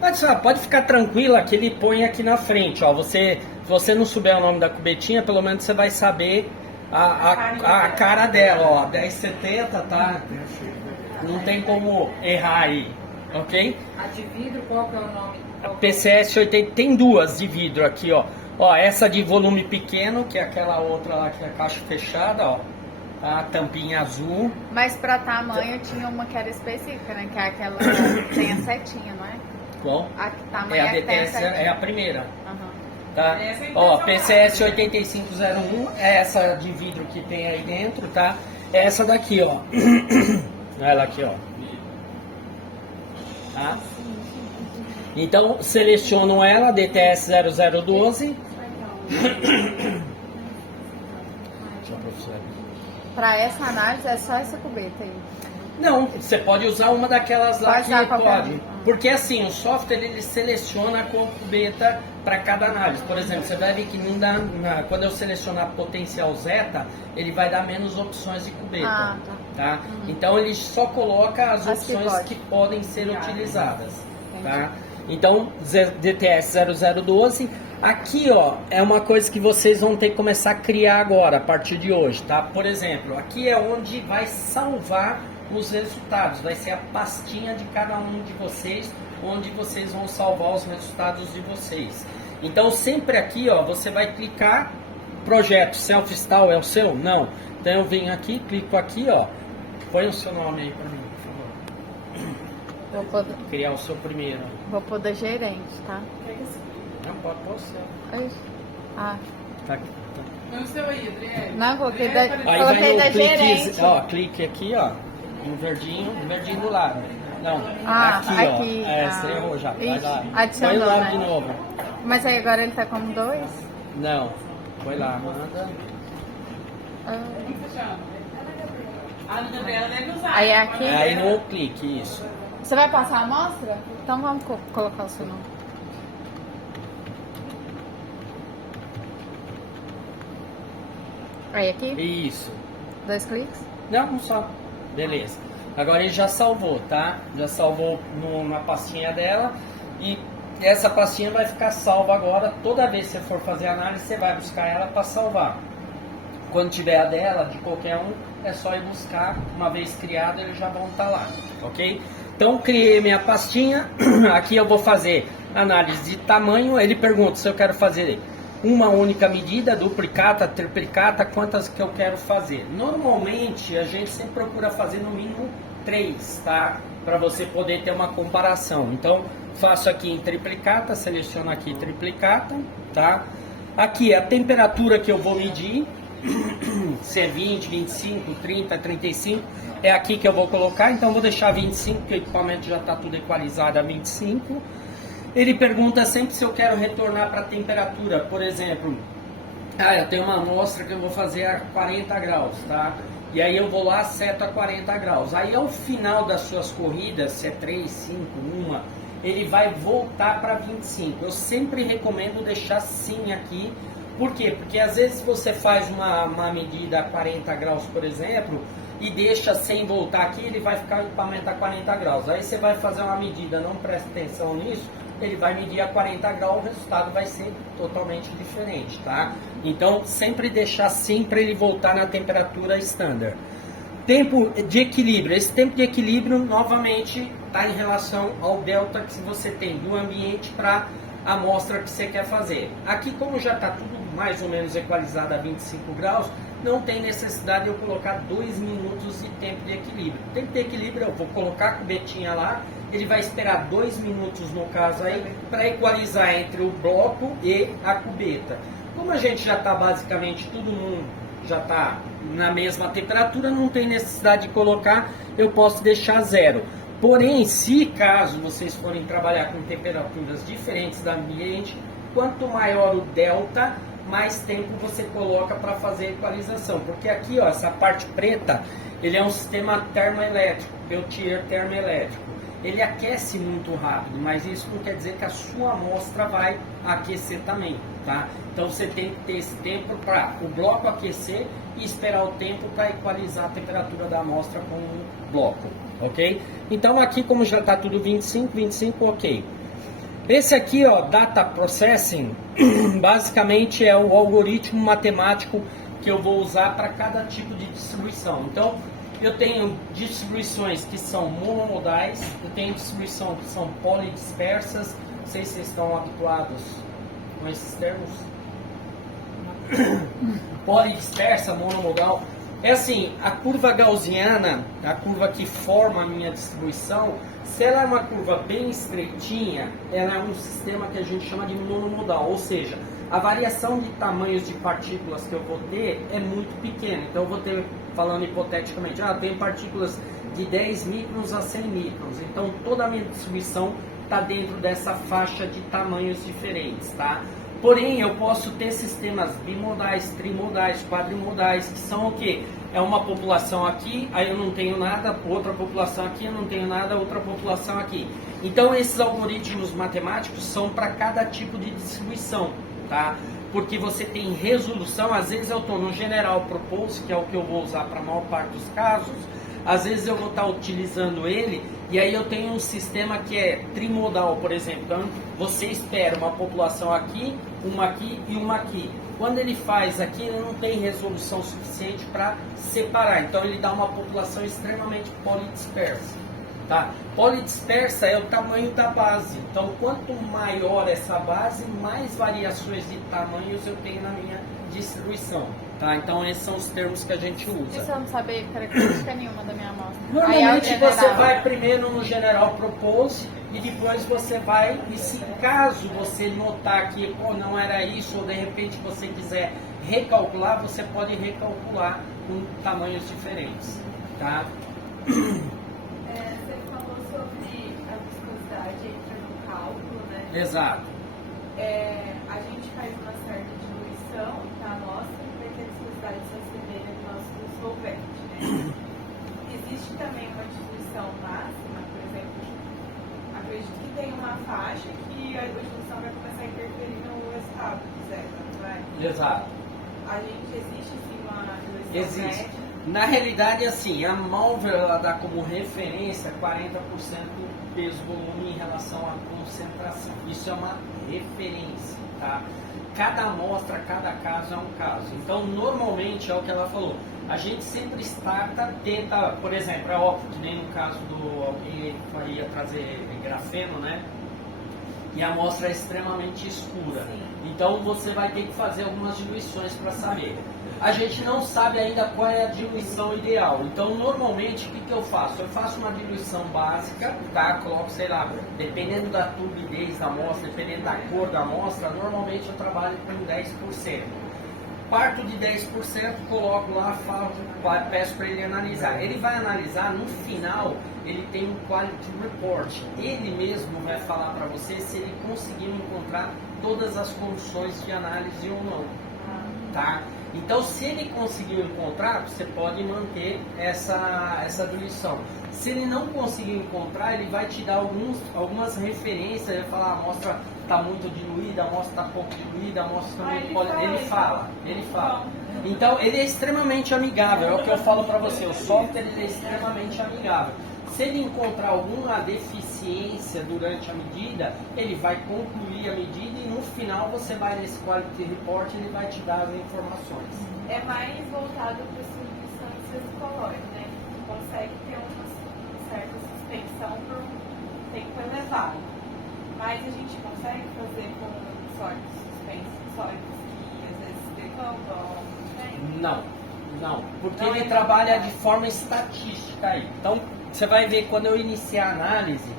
Mas pode ficar tranquila que ele põe aqui na frente, ó, se você não souber o nome da cubetinha, pelo menos você vai saber a cara dela, ó, 1070, tá? Não tem como errar aí, ok? A de vidro, qual que é o nome? A PCS 80, tem duas de vidro aqui, ó. Ó, essa de volume pequeno, que é aquela outra lá que é a caixa fechada, ó. Tá? A tampinha azul. Mas pra tamanho tinha uma que era específica, né? Que é aquela que tem a setinha, não é? Qual? A tamanho É a que tem a DTS, setinha. é a primeira. Aham. Tá? Essa é Ó, intencional. PCS 8501 é essa de vidro que tem aí dentro, tá? É essa daqui, ó. Ela aqui, ó. Tá? Então, seleciono ela, DTS 0012. Pra essa análise é só essa cubeta aí. Não, você pode usar uma daquelas lá Pode que usar qualquer pode. uma. Porque assim, o software ele seleciona com cubeta para cada análise. Por exemplo, você vai ver que não dá, quando eu selecionar potencial zeta, ele vai dar menos opções de cubeta. Ah, tá? Então ele só coloca as As que opções pode. que podem ser utilizadas. Tá? Então, DTS 0012. Aqui, ó, é uma coisa que vocês vão ter que começar a criar agora, a partir de hoje, tá? Por exemplo, aqui é onde vai salvar os resultados, vai ser a pastinha de cada um de vocês, onde vocês vão salvar os resultados de vocês. Então, sempre aqui, ó, você vai clicar, projeto self-install é o seu? Não. Então, eu venho aqui, clico aqui, ó, põe o seu nome aí pra mim, por favor. Criar o seu primeiro. Vou pôr da gerente, tá? Não, pode pôr o seu. Aí. Ah. Tá aqui, tá. Põe o seu aí, Adriele. Não, coloquei da, Aí coloquei vai da no clique, gerente. ó, clique aqui, ó, no verdinho do lado. Não, Ah, aqui, aqui. ó. É, Ah. você errou já, vai Ixi, lá. adicionou, Põe o nome né? de novo. Mas aí agora ele tá como 2? Não, foi lá, manda. Ah. Vamos fechando. A do Gabriela deve usar. Aí é aqui? Aí no clique, isso. Você vai passar a amostra? Então vamos colocar o seu nome. Aí aqui? Isso. 2 cliques? Não, um só. Beleza. Agora ele já salvou, tá? Já salvou na pastinha dela. E essa pastinha vai ficar salva agora. Toda vez que você for fazer análise, você vai buscar ela para salvar. Quando tiver a dela, de qualquer um, é só ir buscar. Uma vez criada, eles já vão estar lá, ok? Então, criei minha pastinha. Aqui eu vou fazer análise de tamanho. Ele pergunta se eu quero fazer uma única medida, duplicata, triplicata, quantas que eu quero fazer. Normalmente, a gente sempre procura fazer no mínimo 3, tá? Para você poder ter uma comparação. Então, faço aqui em triplicata, seleciono aqui triplicata, tá? Aqui a temperatura que eu vou medir, se é 20, 25, 30, 35, é aqui que eu vou colocar, então vou deixar 25, porque o equipamento já está tudo equalizado a 25. Ele pergunta sempre se eu quero retornar para a temperatura, por exemplo, eu tenho uma amostra que eu vou fazer a 40 graus, tá? E aí eu vou lá, seto a 40 graus. Aí ao final das suas corridas, se é 3, 5, 1, ele vai voltar para 25. Eu sempre recomendo deixar sim aqui. Por quê? Porque às vezes você faz uma medida a 40 graus, por exemplo, e deixa sem voltar aqui, ele vai ficar o equipamento a 40 graus. Aí você vai fazer uma medida, não presta atenção nisso, ele vai medir a 40 graus, o resultado vai ser totalmente diferente, tá? Então, sempre deixar assim para ele voltar na temperatura standard. Tempo de equilíbrio. Esse tempo de equilíbrio, novamente, está em relação ao delta que você tem do ambiente para a amostra que você quer fazer. Aqui, como já está tudo mais ou menos equalizado a 25 graus, não tem necessidade de eu colocar 2 minutos de tempo de equilíbrio. Tempo de equilíbrio, eu vou colocar a cubetinha lá, ele vai esperar 2 minutos, no caso aí, para equalizar entre o bloco e a cubeta. Como a gente já está basicamente, todo mundo já está na mesma temperatura, não tem necessidade de colocar, eu posso deixar 0. Porém, se caso vocês forem trabalhar com temperaturas diferentes do ambiente, quanto maior o delta, mais tempo você coloca para fazer a equalização. Porque aqui, ó, essa parte preta, ele é um sistema termoelétrico, Peltier termoelétrico. Ele aquece muito rápido, mas isso não quer dizer que a sua amostra vai aquecer também, tá? Então você tem que ter esse tempo para o bloco aquecer e esperar o tempo para equalizar a temperatura da amostra com o bloco, ok? Então aqui, como já está tudo 25, ok. Esse aqui, ó, Data Processing, basicamente é o algoritmo matemático que eu vou usar para cada tipo de distribuição. Então, eu tenho distribuições que são monomodais, eu tenho distribuição que são polidispersas, não sei se vocês estão habituados com esses termos. Polidispersa, monomodal. É assim, a curva gaussiana, a curva que forma a minha distribuição, se ela é uma curva bem estreitinha, ela é um sistema que a gente chama de monomodal, ou seja, a variação de tamanhos de partículas que eu vou ter é muito pequena. Então eu vou ter, falando hipoteticamente, tem partículas de 10 microns a 100 microns. Então toda a minha distribuição está dentro dessa faixa de tamanhos diferentes, tá? Porém, eu posso ter sistemas bimodais, trimodais, quadrimodais, que são o quê? É uma população aqui, aí eu não tenho nada, outra população aqui, eu não tenho nada, outra população aqui. Então, esses algoritmos matemáticos são para cada tipo de distribuição, tá? Porque você tem resolução, às vezes eu estou no General Propose, que é o que eu vou usar para a maior parte dos casos, às vezes eu vou estar utilizando ele e aí eu tenho um sistema que é trimodal, por exemplo. Então, você espera uma população aqui, uma aqui e uma aqui. Quando ele faz aqui, ele não tem resolução suficiente para separar. Então, ele dá uma população extremamente polidispersa. Tá? Polidispersa é o tamanho da base. Então, quanto maior essa base, mais variações de tamanhos eu tenho na minha distribuição. Tá? Então, esses são os termos que a gente usa. E se eu não saber característica nenhuma da minha amostra? Normalmente Aí é o você vai primeiro no General Propose e depois você vai, e se caso você notar que não era isso, ou de repente você quiser recalcular, você pode recalcular com tamanhos diferentes. Tá? Você falou sobre a viscosidade, entra no cálculo, né? Exato. A gente faz uma certa diluição da amostra para que a viscosidade se assemelhe ao nosso solvente, né? Existe também uma diluição máxima, por exemplo, acredito que tem uma faixa que a diluição vai começar a interferir no resultado do zero, não vai? Exato. Existe sim uma diluição Existe. média? Na realidade, assim, a Malver ela dá como referência 40% do peso-volume em relação à concentração. Isso é uma referência, tá? Cada amostra, cada caso é um caso. Então, normalmente, é o que ela falou. A gente sempre tenta, por exemplo, é óbvio que nem no caso do alguém ia trazer grafeno, né? E a amostra é extremamente escura. Sim. Então, você vai ter que fazer algumas diluições para saber. A gente não sabe ainda qual é a diluição ideal. Então, normalmente, o que eu faço? Eu faço uma diluição básica, tá? Coloco, sei lá, dependendo da turbidez da amostra, dependendo da cor da amostra, normalmente eu trabalho com 10%. parto de 10%, coloco lá, falo, peço para ele analisar. Ele vai analisar, no final, ele tem um Quality Report. Ele mesmo vai falar para você se ele conseguiu encontrar todas as condições de análise ou não. Tá? Então, se ele conseguiu encontrar, você pode manter essa diluição. Se ele não conseguiu encontrar, ele vai te dar algumas referências. Ele vai falar, a amostra está muito diluída, a amostra está pouco diluída, a amostra está muito poluída. Ele fala. Então, ele é extremamente amigável. É o que eu falo para você. O software ele é extremamente amigável. Se ele encontrar alguma deficiência durante a medida, ele vai concluir a medida e no final você vai nesse Quality Report e ele vai te dar as informações. É mais voltado para substâncias colóidas, né? Consegue ter uma certa suspensão por um tempo elevado. Mas a gente consegue fazer com sólidos suspensos, sólidos que às vezes decampam, né? Não, porque Não ele é trabalha verdade. de forma estatística aí. Então, você vai ver quando eu iniciar a análise,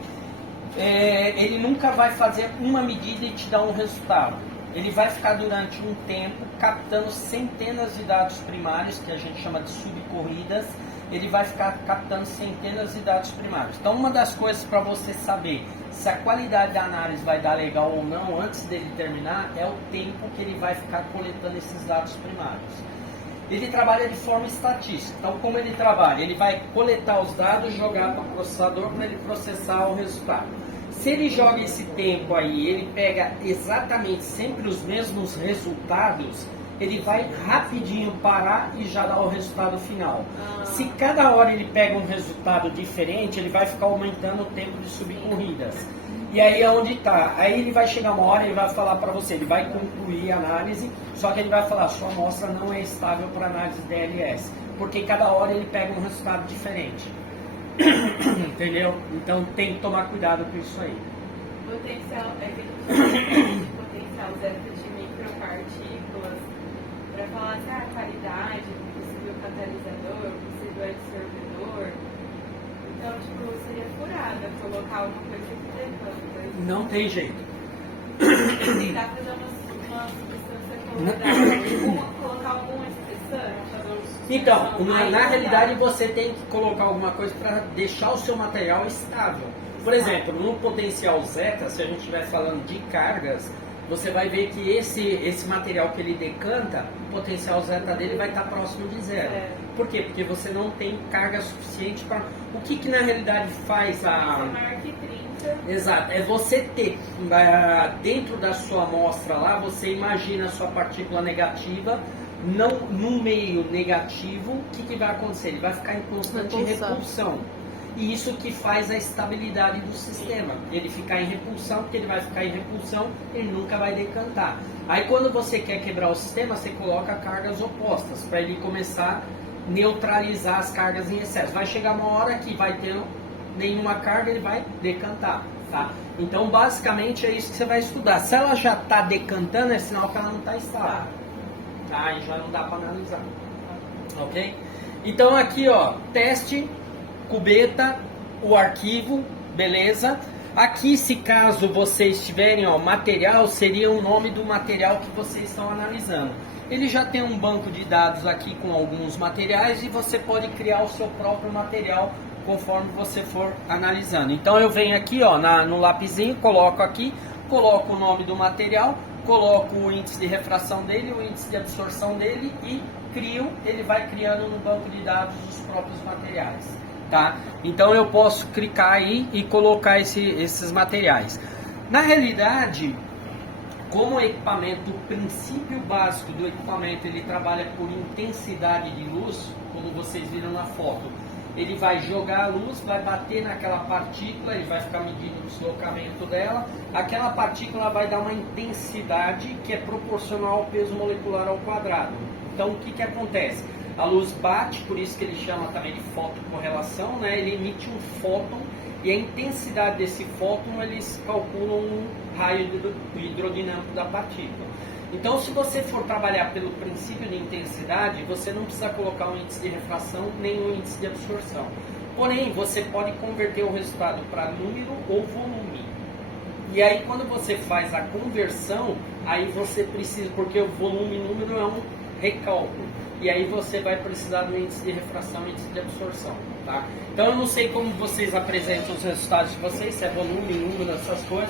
ele nunca vai fazer uma medida e te dar um resultado. Ele vai ficar durante um tempo captando centenas de dados primários, que a gente chama de subcorridas. Ele vai ficar captando centenas de dados primários. Então, uma das coisas para você saber se a qualidade da análise vai dar legal ou não antes dele terminar é o tempo que ele vai ficar coletando esses dados primários. Ele trabalha de forma estatística. Então, como ele trabalha? Ele vai coletar os dados, jogar para o processador para ele processar o resultado. Se ele joga esse tempo aí, ele pega exatamente sempre os mesmos resultados, ele vai rapidinho parar e já dar o resultado final. Se cada hora ele pega um resultado diferente, ele vai ficar aumentando o tempo de subcorridas. E aí é onde está. Aí ele vai chegar uma hora e ele vai falar para você, ele vai concluir a análise, só que ele vai falar, sua amostra não é estável para análise DLS, porque cada hora ele pega um resultado diferente. Entendeu? Então tem que tomar cuidado com isso aí. Potencial, potencial zero de micropartículas, para falar assim, a qualidade, possível catalisador, possível absorvedor. Então, tipo, seria furada colocar alguma coisa que decanta. Não tem jeito. Tentar fazer uma substância colorada, colocar alguma espessante. Então, na realidade você tem que colocar alguma coisa para deixar o seu material estável. Por exemplo, no potencial zeta, se a gente estiver falando de cargas, você vai ver que esse material que ele decanta, o potencial zeta dele vai estar próximo de zero. Por quê? Porque você não tem carga suficiente para... O que na realidade faz a... Maior que 30. Exato, é você ter dentro da sua amostra lá, você imagina a sua partícula negativa, não no meio negativo, o que vai acontecer? Ele vai ficar em constante repulsão. E isso que faz a estabilidade do sistema. Ele ficar em repulsão, porque ele vai ficar em repulsão, ele nunca vai decantar. Aí quando você quer quebrar o sistema, você coloca cargas opostas, para ele começar a neutralizar as cargas em excesso. Vai chegar uma hora que vai ter nenhuma carga, ele vai decantar. Tá? Então basicamente é isso que você vai estudar. Se ela já está decantando, é sinal que ela não está estável. Tá? Aí já não dá para analisar. Ok? Então aqui, ó, teste, cubeta, o arquivo, beleza? Aqui, se caso vocês tiverem, ó, material, seria o nome do material que vocês estão analisando. Ele já tem um banco de dados aqui com alguns materiais e você pode criar o seu próprio material conforme você for analisando. Então eu venho aqui, ó, no lapisinho, coloco aqui, coloco o nome do material, coloco o índice de refração dele, o índice de absorção dele e crio, ele vai criando no banco de dados os próprios materiais. Tá? Então eu posso clicar aí e colocar esses materiais. Na realidade, como o equipamento, o princípio básico do equipamento, ele trabalha por intensidade de luz, como vocês viram na foto. Ele vai jogar a luz, vai bater naquela partícula, ele vai ficar medindo o deslocamento dela. Aquela partícula vai dar uma intensidade que é proporcional ao peso molecular ao quadrado. Então o que acontece? A luz bate, por isso que ele chama também de fotocorrelação, né? Ele emite um fóton e a intensidade desse fóton eles calculam um raio hidrodinâmico da partícula. Então, se você for trabalhar pelo princípio de intensidade, você não precisa colocar um índice de refração nem um índice de absorção. Porém, você pode converter o resultado para número ou volume. E aí, quando você faz a conversão, aí você precisa, porque o volume e número recálculo. E aí você vai precisar do índice de refração e índice de absorção, tá? Então eu não sei como vocês apresentam os resultados de vocês, se é volume, número, essas coisas.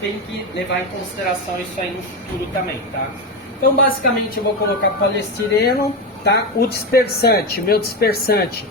Tem que levar em consideração isso aí no futuro também, tá? Então basicamente eu vou colocar poliestireno, tá? O dispersante, meu dispersante,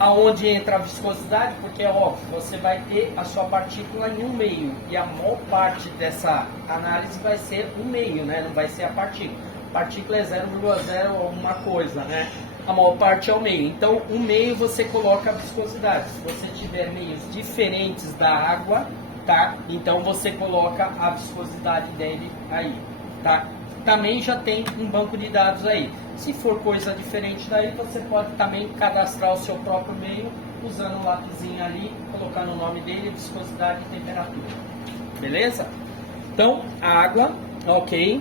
aonde entra a viscosidade, porque é óbvio, você vai ter a sua partícula em um meio, e a maior parte dessa análise vai ser o meio, né? Não vai ser a partícula. A partícula é 0,0 alguma coisa, né? A maior parte é o meio. Então, o meio você coloca a viscosidade. Se você tiver meios diferentes da água, tá? Então você coloca a viscosidade dele aí, tá? Também já tem um banco de dados aí. Se for coisa diferente daí, você pode também cadastrar o seu próprio meio usando um lapisinho ali, colocando o nome dele, viscosidade e temperatura. Beleza? Então, água, ok.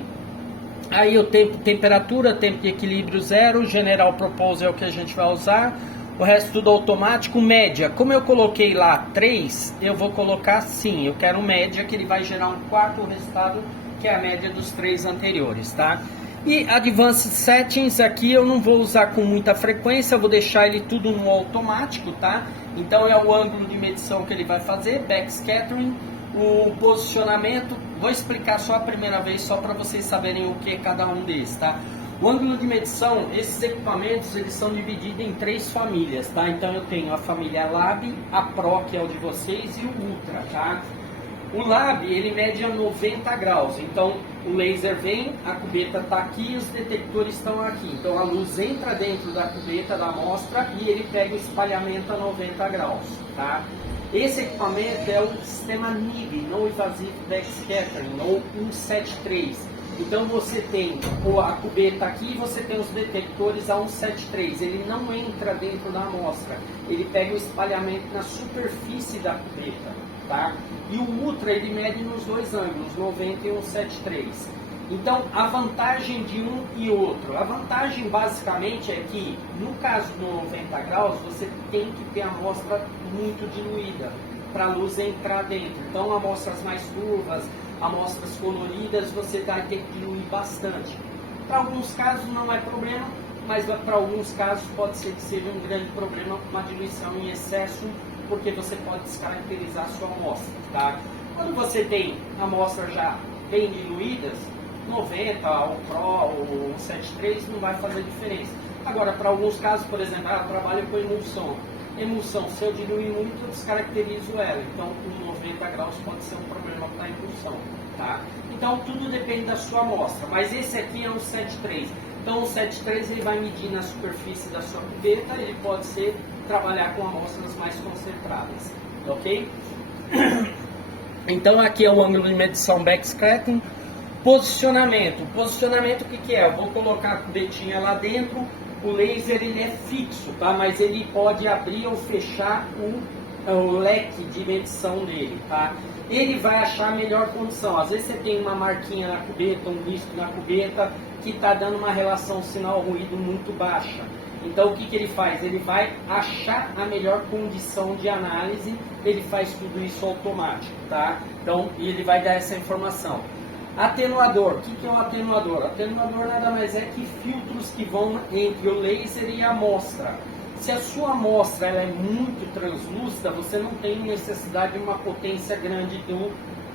Aí o tempo, temperatura, tempo de equilíbrio 0, General Propose é o que a gente vai usar. O resto tudo automático. Média, como eu coloquei lá 3, eu vou colocar sim, eu quero média, que ele vai gerar um quarto resultado, que é a média dos 3 anteriores, tá? E Advanced Settings aqui eu não vou usar com muita frequência, eu vou deixar ele tudo no automático, tá? Então é o ângulo de medição que ele vai fazer, backscattering, o posicionamento, vou explicar só a primeira vez, só para vocês saberem o que é cada um desses, tá? O ângulo de medição, esses equipamentos, eles são divididos em 3 famílias, tá? Então eu tenho a família Lab, a Pro, que é o de vocês, e o Ultra, tá? O Lab, ele mede a 90 graus, então o laser vem, a cubeta está aqui e os detectores estão aqui. Então a luz entra dentro da cubeta da amostra e ele pega o espalhamento a 90 graus, tá? Esse equipamento é o sistema NIB, Não Invasive Backscattering, ou 173. Então você tem a cubeta aqui e você tem os detectores a 173. Ele não entra dentro da amostra, ele pega o espalhamento na superfície da cubeta, tá? E o Ultra ele mede nos 2 ângulos, 90 e 173. Então a vantagem de um e outro, a vantagem basicamente é que no caso do 90 graus você tem que ter a amostra muito diluída para a luz entrar dentro. Então amostras mais turvas, amostras coloridas, você vai ter que diluir bastante. Para alguns casos não é problema, mas para alguns casos pode ser que seja um grande problema, uma diluição em excesso, porque você pode descaracterizar a sua amostra, tá? Quando você tem amostras já bem diluídas, 90, o Pro, o 173 não vai fazer diferença. Agora, para alguns casos, por exemplo, eu trabalho com emulsão. Emulsão, se eu diluir muito, eu descaracterizo ela. Então, com 90 graus pode ser um problema para a emulsão, tá? Então, tudo depende da sua amostra. Mas esse aqui é um 73. Então, o 73 ele vai medir na superfície da sua cubeta. Ele pode ser trabalhar com amostras mais concentradas, ok? Então, aqui é o ângulo de medição backscattering. Posicionamento. Posicionamento, o que é? Eu vou colocar a cubetinha lá dentro. O laser ele é fixo, tá? Mas ele pode abrir ou fechar o leque de medição dele, tá? Ele vai achar a melhor condição. Às vezes você tem uma marquinha na cubeta, um risco na cubeta que está dando uma relação sinal-ruído muito baixa. Então o que ele faz? Ele vai achar a melhor condição de análise, ele faz tudo isso automático, tá? Então ele vai dar essa informação. Atenuador. O que é um atenuador? Atenuador nada mais é que filtros que vão entre o laser e a amostra. Se a sua amostra ela é muito translúcida, você não tem necessidade de uma potência grande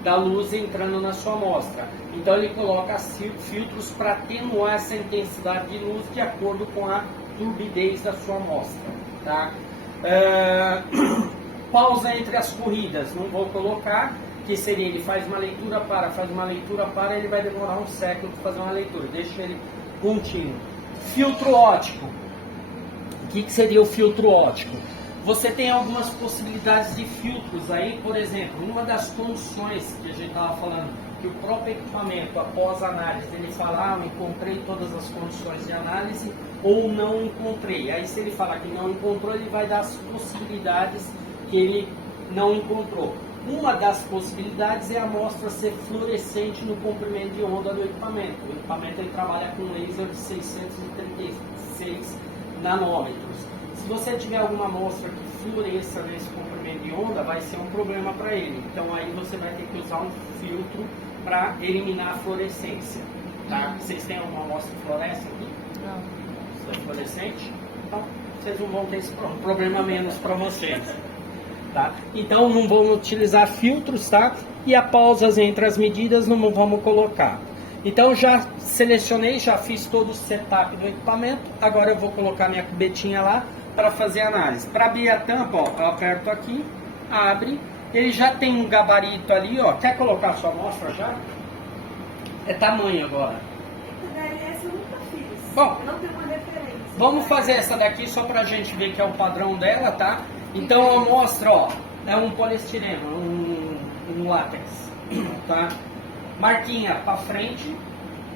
da luz entrando na sua amostra. Então ele coloca filtros para atenuar essa intensidade de luz de acordo com a turbidez da sua amostra, tá? Pausa entre as corridas, não vou colocar, que seria, ele faz uma leitura para, ele vai demorar um século para fazer uma leitura, deixa ele contínuo. Filtro óptico. O que seria o filtro óptico? Você tem algumas possibilidades de filtros aí, por exemplo, uma das condições que a gente estava falando, que o próprio equipamento, após a análise, ele fala, eu encontrei todas as condições de análise ou não encontrei. Aí se ele falar que não encontrou, ele vai dar as possibilidades que ele não encontrou. Uma das possibilidades é a amostra ser fluorescente no comprimento de onda do equipamento. O equipamento ele trabalha com laser de 636 nanômetros. Se você tiver alguma amostra que fluoresça nesse comprimento de onda, vai ser um problema para ele. Então aí você vai ter que usar um filtro para eliminar a fluorescência. Tá? Vocês têm alguma amostra que fluoresce aqui? São fluorescente. Então, vocês não vão ter esse problema menos para vocês. Tá? Então, não vamos utilizar filtros, tá? E a pausas entre as medidas não vamos colocar. Então, já selecionei, já fiz todo o setup do equipamento. Agora eu vou colocar minha cubetinha lá para fazer a análise. Para abrir a tampa, ó, eu aperto aqui, abre. Ele já tem um gabarito ali, ó. Quer colocar a sua amostra já? É tamanho agora. HLS eu nunca fiz. Bom, Eu não tenho uma referência. vamos fazer essa daqui só pra gente ver que é o padrão dela, tá? Então a amostra, ó, é um poliestireno, um látex, tá? Marquinha pra frente,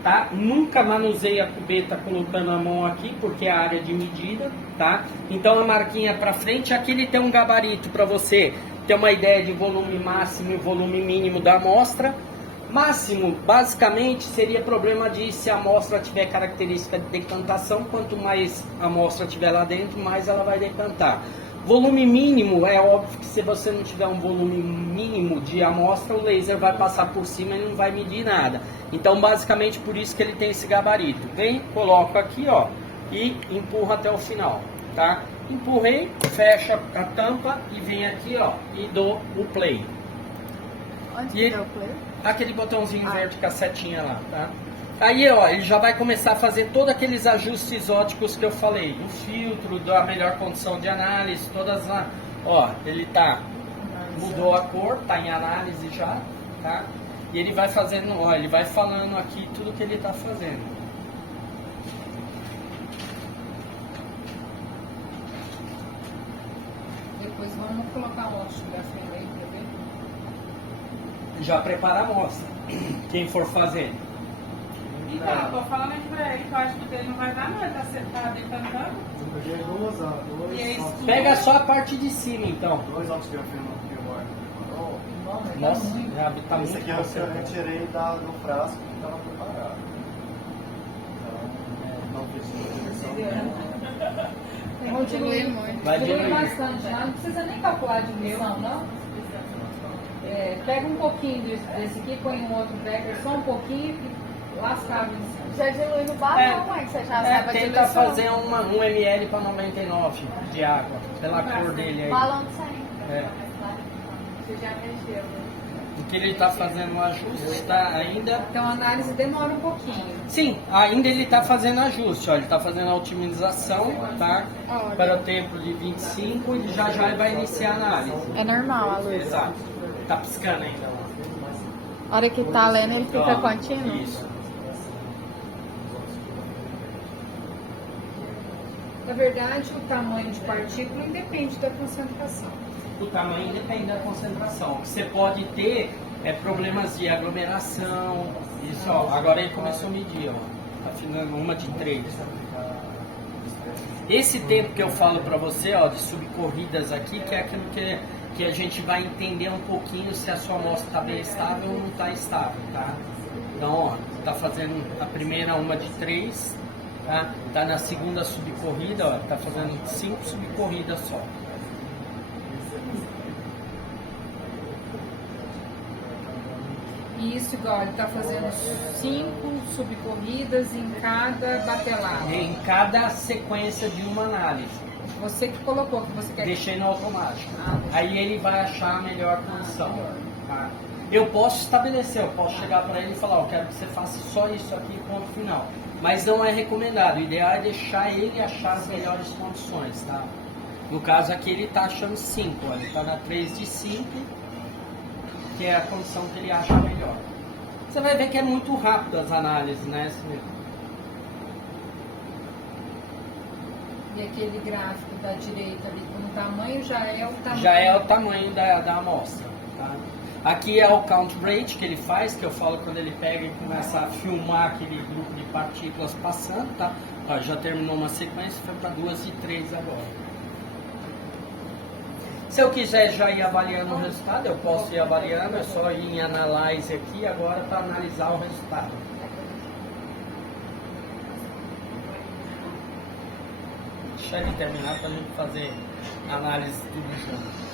tá? Nunca manuseie a cubeta colocando a mão aqui, porque é a área de medida, tá? Então a marquinha pra frente, aqui ele tem um gabarito pra você ter uma ideia de volume máximo e volume mínimo da amostra. Máximo, basicamente, seria problema de se a amostra tiver característica de decantação, quanto mais a amostra tiver lá dentro, mais ela vai decantar. Volume mínimo, é óbvio que se você não tiver um volume mínimo de amostra, o laser vai passar por cima e não vai medir nada. Então, basicamente, por isso que ele tem esse gabarito. Vem, coloco aqui, ó, e empurro até o final, tá? Empurrei, fecha a tampa e vem aqui, ó, e dou o play. Onde E que deu o play? aquele botãozinho verde com a setinha lá, tá? Aí, ó, ele já vai começar a fazer todos aqueles ajustes óticos que eu falei, do filtro, da melhor condição de análise, todas as... Ó, ele tá... Mudou a cor, tá em análise já, tá? E ele vai fazendo, ó, ele vai falando aqui tudo que ele tá fazendo. Depois vamos colocar a fotografia aí pra ver. Já prepara a amostra, quem for fazer. Então, eu tô falando aqui pra ele que eu acho que ele não vai dar nada, tá decantando. E é isso. Pega só a parte de cima, então. Dois autografemas que eu guardo. Nossa, já tá Esse muito aqui eu concentrado. tirei do frasco que estava preparado. Então, não fiz Vou diluir muito. Vai Dilui diluir. bastante, não precisa nem calcular a diluição, não. É, pega um pouquinho desse aqui, põe um outro breaker, só um pouquinho e lascava em cima. Já dilui no balão, mãe, que você já sabe a Tenta diluição. fazer um ml para 99 de água, pela cor dele aí. Balão de 100. É. Você já mexeu, né? O que ele está fazendo o ajuste está ainda... Então a análise demora um pouquinho. Sim, ainda ele está fazendo ajuste, ó, ele está fazendo a otimização, tá? Para o tempo de 25 e já vai iniciar a análise. É normal a luz. Exato. Tá piscando ainda lá. A hora que tá lendo, ele fica Ó, contínuo. Isso. Na verdade, o tamanho de partícula independe da concentração. O tamanho depende da concentração. O que você pode ter é problemas de aglomeração. Isso, ó. Agora ele começou a medir, ó. Tá afinando uma de 3. Esse tempo que eu falo para você, ó, de subcorridas aqui, que é aquilo que a gente vai entender um pouquinho se a sua amostra está bem estável ou não está estável, tá? Então, ó, tá fazendo a primeira uma de 3, tá? Tá na segunda subcorrida, ó, tá fazendo 5 subcorridas só. E isso igual, ele está fazendo 5 subcorridas em cada batelada. Em cada sequência de uma análise. Você que colocou, que você quer Deixei no automático. Aí ele vai achar a melhor condição. Tá? Eu posso estabelecer, eu posso chegar para ele e falar, eu quero que você faça só isso aqui, ponto final. Mas não é recomendado. O ideal é deixar ele achar as melhores condições, tá? No caso aqui ele está achando 5, ele está na 3 de 5, que é a condição que ele acha melhor. Você vai ver que é muito rápido as análises, né? E aquele gráfico da direita ali com o tamanho já é o tamanho. Já é o tamanho da amostra. Tá? Aqui é o count rate que ele faz, que eu falo quando ele pega e começa a filmar aquele grupo de partículas passando, tá? Ó, já terminou uma sequência, foi para 2 e 3 agora. Se eu quiser já ir avaliando o resultado, eu posso ir avaliando, é só ir em Analyze aqui agora para analisar o resultado. Deixa ele terminar para a gente fazer análise tudo junto.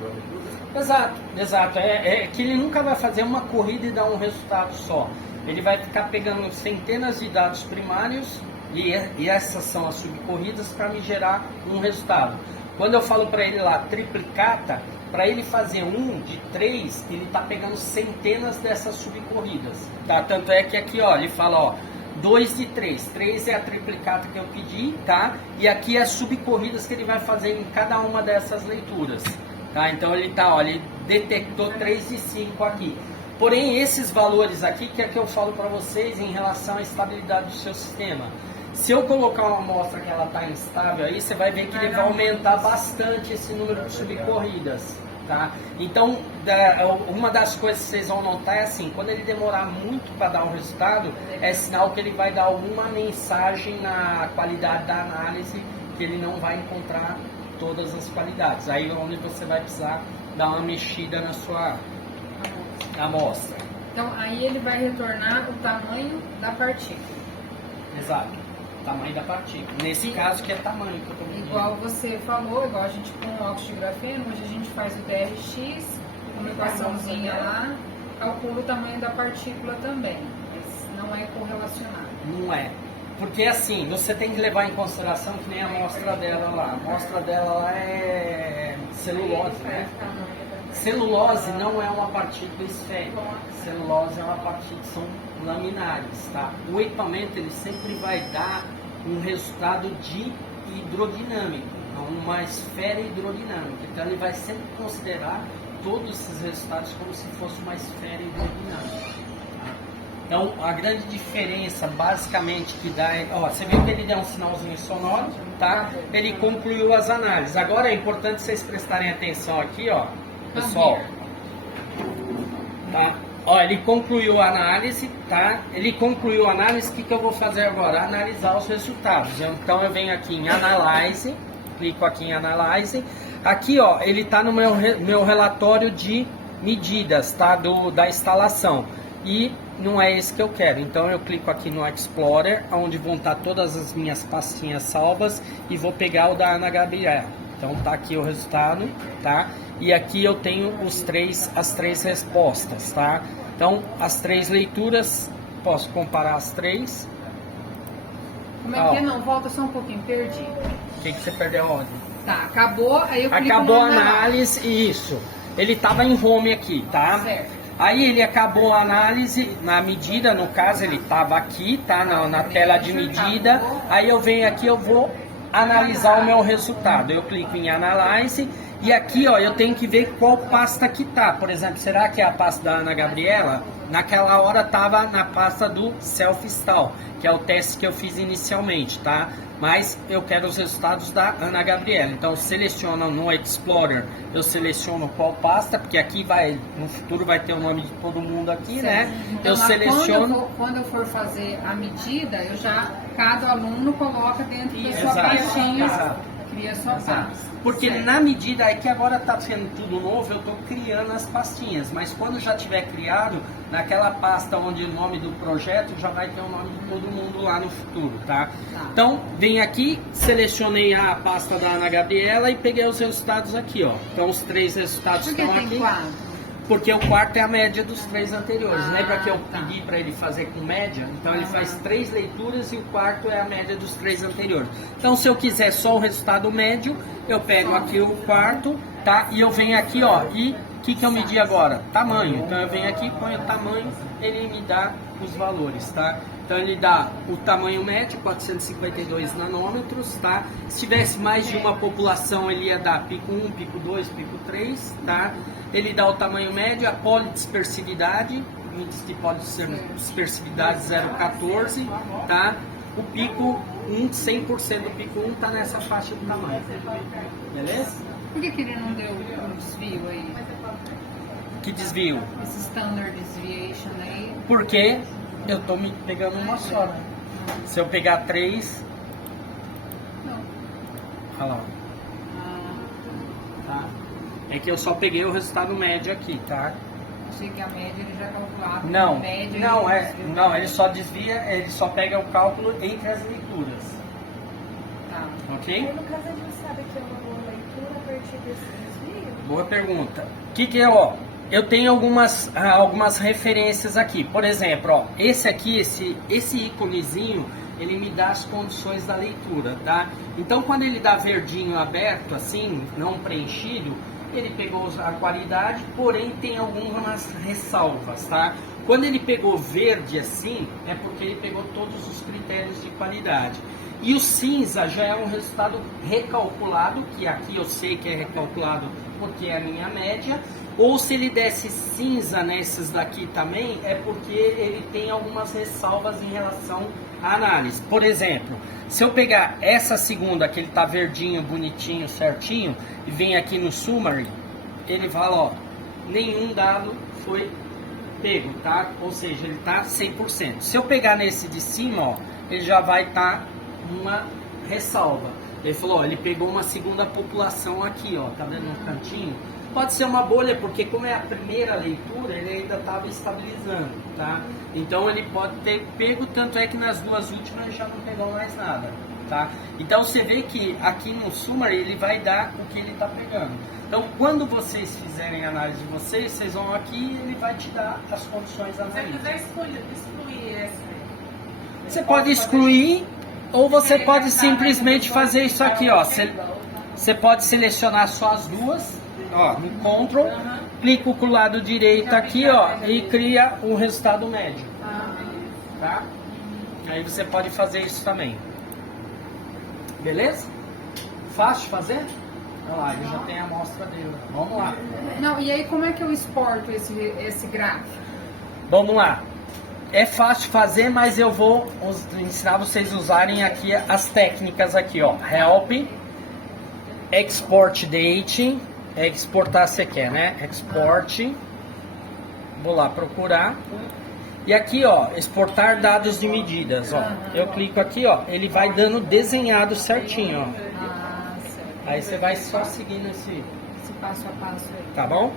duas leituras? Exato. É que ele nunca vai fazer uma corrida e dar um resultado só. Ele vai ficar pegando centenas de dados primários e essas são as subcorridas para me gerar um resultado. Quando eu falo para ele lá, triplicata, para ele fazer 1 de 3, ele está pegando centenas dessas subcorridas. Tá? Tanto é que aqui, ó, ele fala, ó, 2 de 3. 3 é a triplicata que eu pedi, tá? E aqui é as subcorridas que ele vai fazer em cada uma dessas leituras. Tá? Então ele tá, ó, ele detectou 3 de 5 aqui. Porém, esses valores aqui que é que eu falo para vocês em relação à estabilidade do seu sistema. Se eu colocar uma amostra que ela está instável aí, você vai ver que ele vai aumentar bastante esse número de subcorridas, tá? Então, uma das coisas que vocês vão notar é assim, quando ele demorar muito para dar o resultado, é sinal que ele vai dar alguma mensagem na qualidade da análise, que ele não vai encontrar todas as qualidades. Aí é onde você vai precisar dar uma mexida na sua amostra. Então, aí ele vai retornar o tamanho da partícula. Exato. Tamanho da partícula. Nesse caso que é tamanho que eu tô medindo. Igual você falou, igual a gente com o óxido de grafeno, hoje a gente faz o DRX, uma equaçãozinha lá, calcula o tamanho da partícula também, mas não é correlacionado. Não é. Porque assim, você tem que levar em consideração que nem a amostra dela lá. A amostra dela lá é celulose, né? Celulose não é uma partícula esférica. Celulose é uma partícula, são laminares, tá? O equipamento ele sempre vai dar um resultado de hidrodinâmico, uma esfera hidrodinâmica. Então ele vai sempre considerar todos esses resultados como se fosse uma esfera hidrodinâmica. Tá? Então a grande diferença basicamente que dá é, ó, você viu que ele deu um sinalzinho sonoro, tá? Ele concluiu as análises. Agora é importante vocês prestarem atenção aqui, ó, pessoal. Tá? Ó, ele concluiu a análise, tá? Ele concluiu a análise, o que eu vou fazer agora? Analisar os resultados. Então eu venho aqui em Analyze, clico aqui em Analyze. Aqui, ó, ele está no meu relatório de medidas, tá? Da instalação. E não é esse que eu quero. Então eu clico aqui no Explorer, onde vão estar todas as minhas pastinhas salvas e vou pegar o da Ana Gabriela. Então tá aqui o resultado, tá? E aqui eu tenho as três respostas, tá? Então, as 3 leituras, posso comparar as 3. Como é que é? Não, volta só um pouquinho, perdi. O que você perdeu onde? Tá, acabou, aí eu clico acabou no a análise, isso. Ele estava em home aqui, tá? Certo. Aí ele acabou a análise na medida, no caso ele estava aqui, tá? Na tela de medida. Aí eu venho aqui, eu vou analisar o meu resultado. Eu clico em Analyze e aqui, ó, eu tenho que ver qual pasta que tá. Por exemplo, será que é a pasta da Ana Gabriela? Naquela hora tava na pasta do Self-Install, que é o teste que eu fiz inicialmente, tá? Mas eu quero os resultados da Ana Gabriela. Então, seleciono no Explorer, eu seleciono qual pasta, porque aqui no futuro vai ter o nome de todo mundo aqui, certo, né? Então, eu seleciono. Quando eu for fazer a medida, cada aluno coloca dentro da sua Exato, pastinha, exato. cria a sua pasta. Porque certo. na medida é que agora está sendo tudo novo, eu estou criando as pastinhas. Mas quando já tiver criado, naquela pasta onde o nome do projeto já vai ter o nome de todo mundo lá no futuro, tá? Então, vem aqui, selecionei a pasta da Ana Gabriela e peguei os resultados aqui, ó. Então, os 3 resultados Por que estão tem aqui. 4? Porque o quarto é a média dos 3 anteriores. Lembra que eu tá. pedi para ele fazer com média? Então ele faz 3 leituras e o quarto é a média dos 3 anteriores. Então se eu quiser só o resultado médio, eu pego aqui o quarto, tá? E eu venho aqui, ó, e o que eu medi agora? Tamanho. Então eu venho aqui, ponho o tamanho, ele me dá os valores, tá? Então ele dá o tamanho médio, 452 nanômetros, tá? Se tivesse mais de uma população, ele ia dar pico 1, pico 2, pico 3, tá? Ele dá o tamanho médio, a polidispersividade, índice de polidispersividade 0,14, tá? O pico 1, 100% do pico 1 tá nessa faixa de tamanho, beleza? Por que ele não deu um desvio aí? Que desvio? Esse standard deviation aí? Porque eu tô me pegando uma só, né? Se eu pegar 3... Não. Olha lá. Tá? É que eu só peguei o resultado médio aqui, tá? Achei que a média ele já calculava. Não, a média não, ele só desvia, ele só pega o cálculo entre as leituras. Tá. Ok? Aí, no caso, a gente sabe que é uma boa leitura a partir desse desvio. boa pergunta. Eu tenho algumas referências aqui. Por exemplo, ó, esse aqui, esse íconezinho, ele me dá as condições da leitura, tá? Então, quando ele dá verdinho aberto, assim, não preenchido, ele pegou a qualidade, porém tem algumas ressalvas, tá? Quando ele pegou verde assim, é porque ele pegou todos os critérios de qualidade. E o cinza já é um resultado recalculado, que aqui eu sei que é recalculado porque é a minha média. Ou se ele desse cinza nesses daqui também, é porque ele tem algumas ressalvas em relação à análise. Por exemplo, se eu pegar essa segunda, que ele tá verdinho, bonitinho, certinho, e vem aqui no summary, ele fala, ó, nenhum dado foi pego, tá? Ou seja, ele tá 100%. Se eu pegar nesse de cima, ó, ele já vai estar uma ressalva. Ele falou, ó, ele pegou uma segunda população aqui, ó, tá vendo no cantinho? Pode ser uma bolha, porque como é a primeira leitura, ele ainda estava estabilizando, tá? Então ele pode ter pego, tanto é que nas duas últimas ele já não pegou mais nada, tá? Então você vê que aqui no summary ele vai dar o que ele está pegando. Então quando vocês fizerem a análise de vocês, vocês vão aqui e ele vai te dar as condições Se eu analíticas. quiser excluir essa. Você pode excluir ou você pode simplesmente fazer isso aqui, ó. Você pode selecionar só as duas, ó, no Ctrl, clico com o lado direito aqui, ó, e cria o resultado médio, tá? Aí você pode fazer isso também. Beleza? Fácil de fazer? Olha lá, ele já tem a amostra dele. Vamos lá. Não, e aí como é que eu exporto esse gráfico? Vamos lá. É fácil de fazer, mas eu vou ensinar vocês a usarem aqui as técnicas aqui, ó. Help, Export Date, é exportar você quer, né? Export, vou lá procurar. E aqui, ó, exportar dados de medidas, ó. Eu clico aqui, ó, ele vai dando desenhado certinho, ó. Ah, certo. Aí você vai só seguindo esse, Passo a passo aí. tá bom?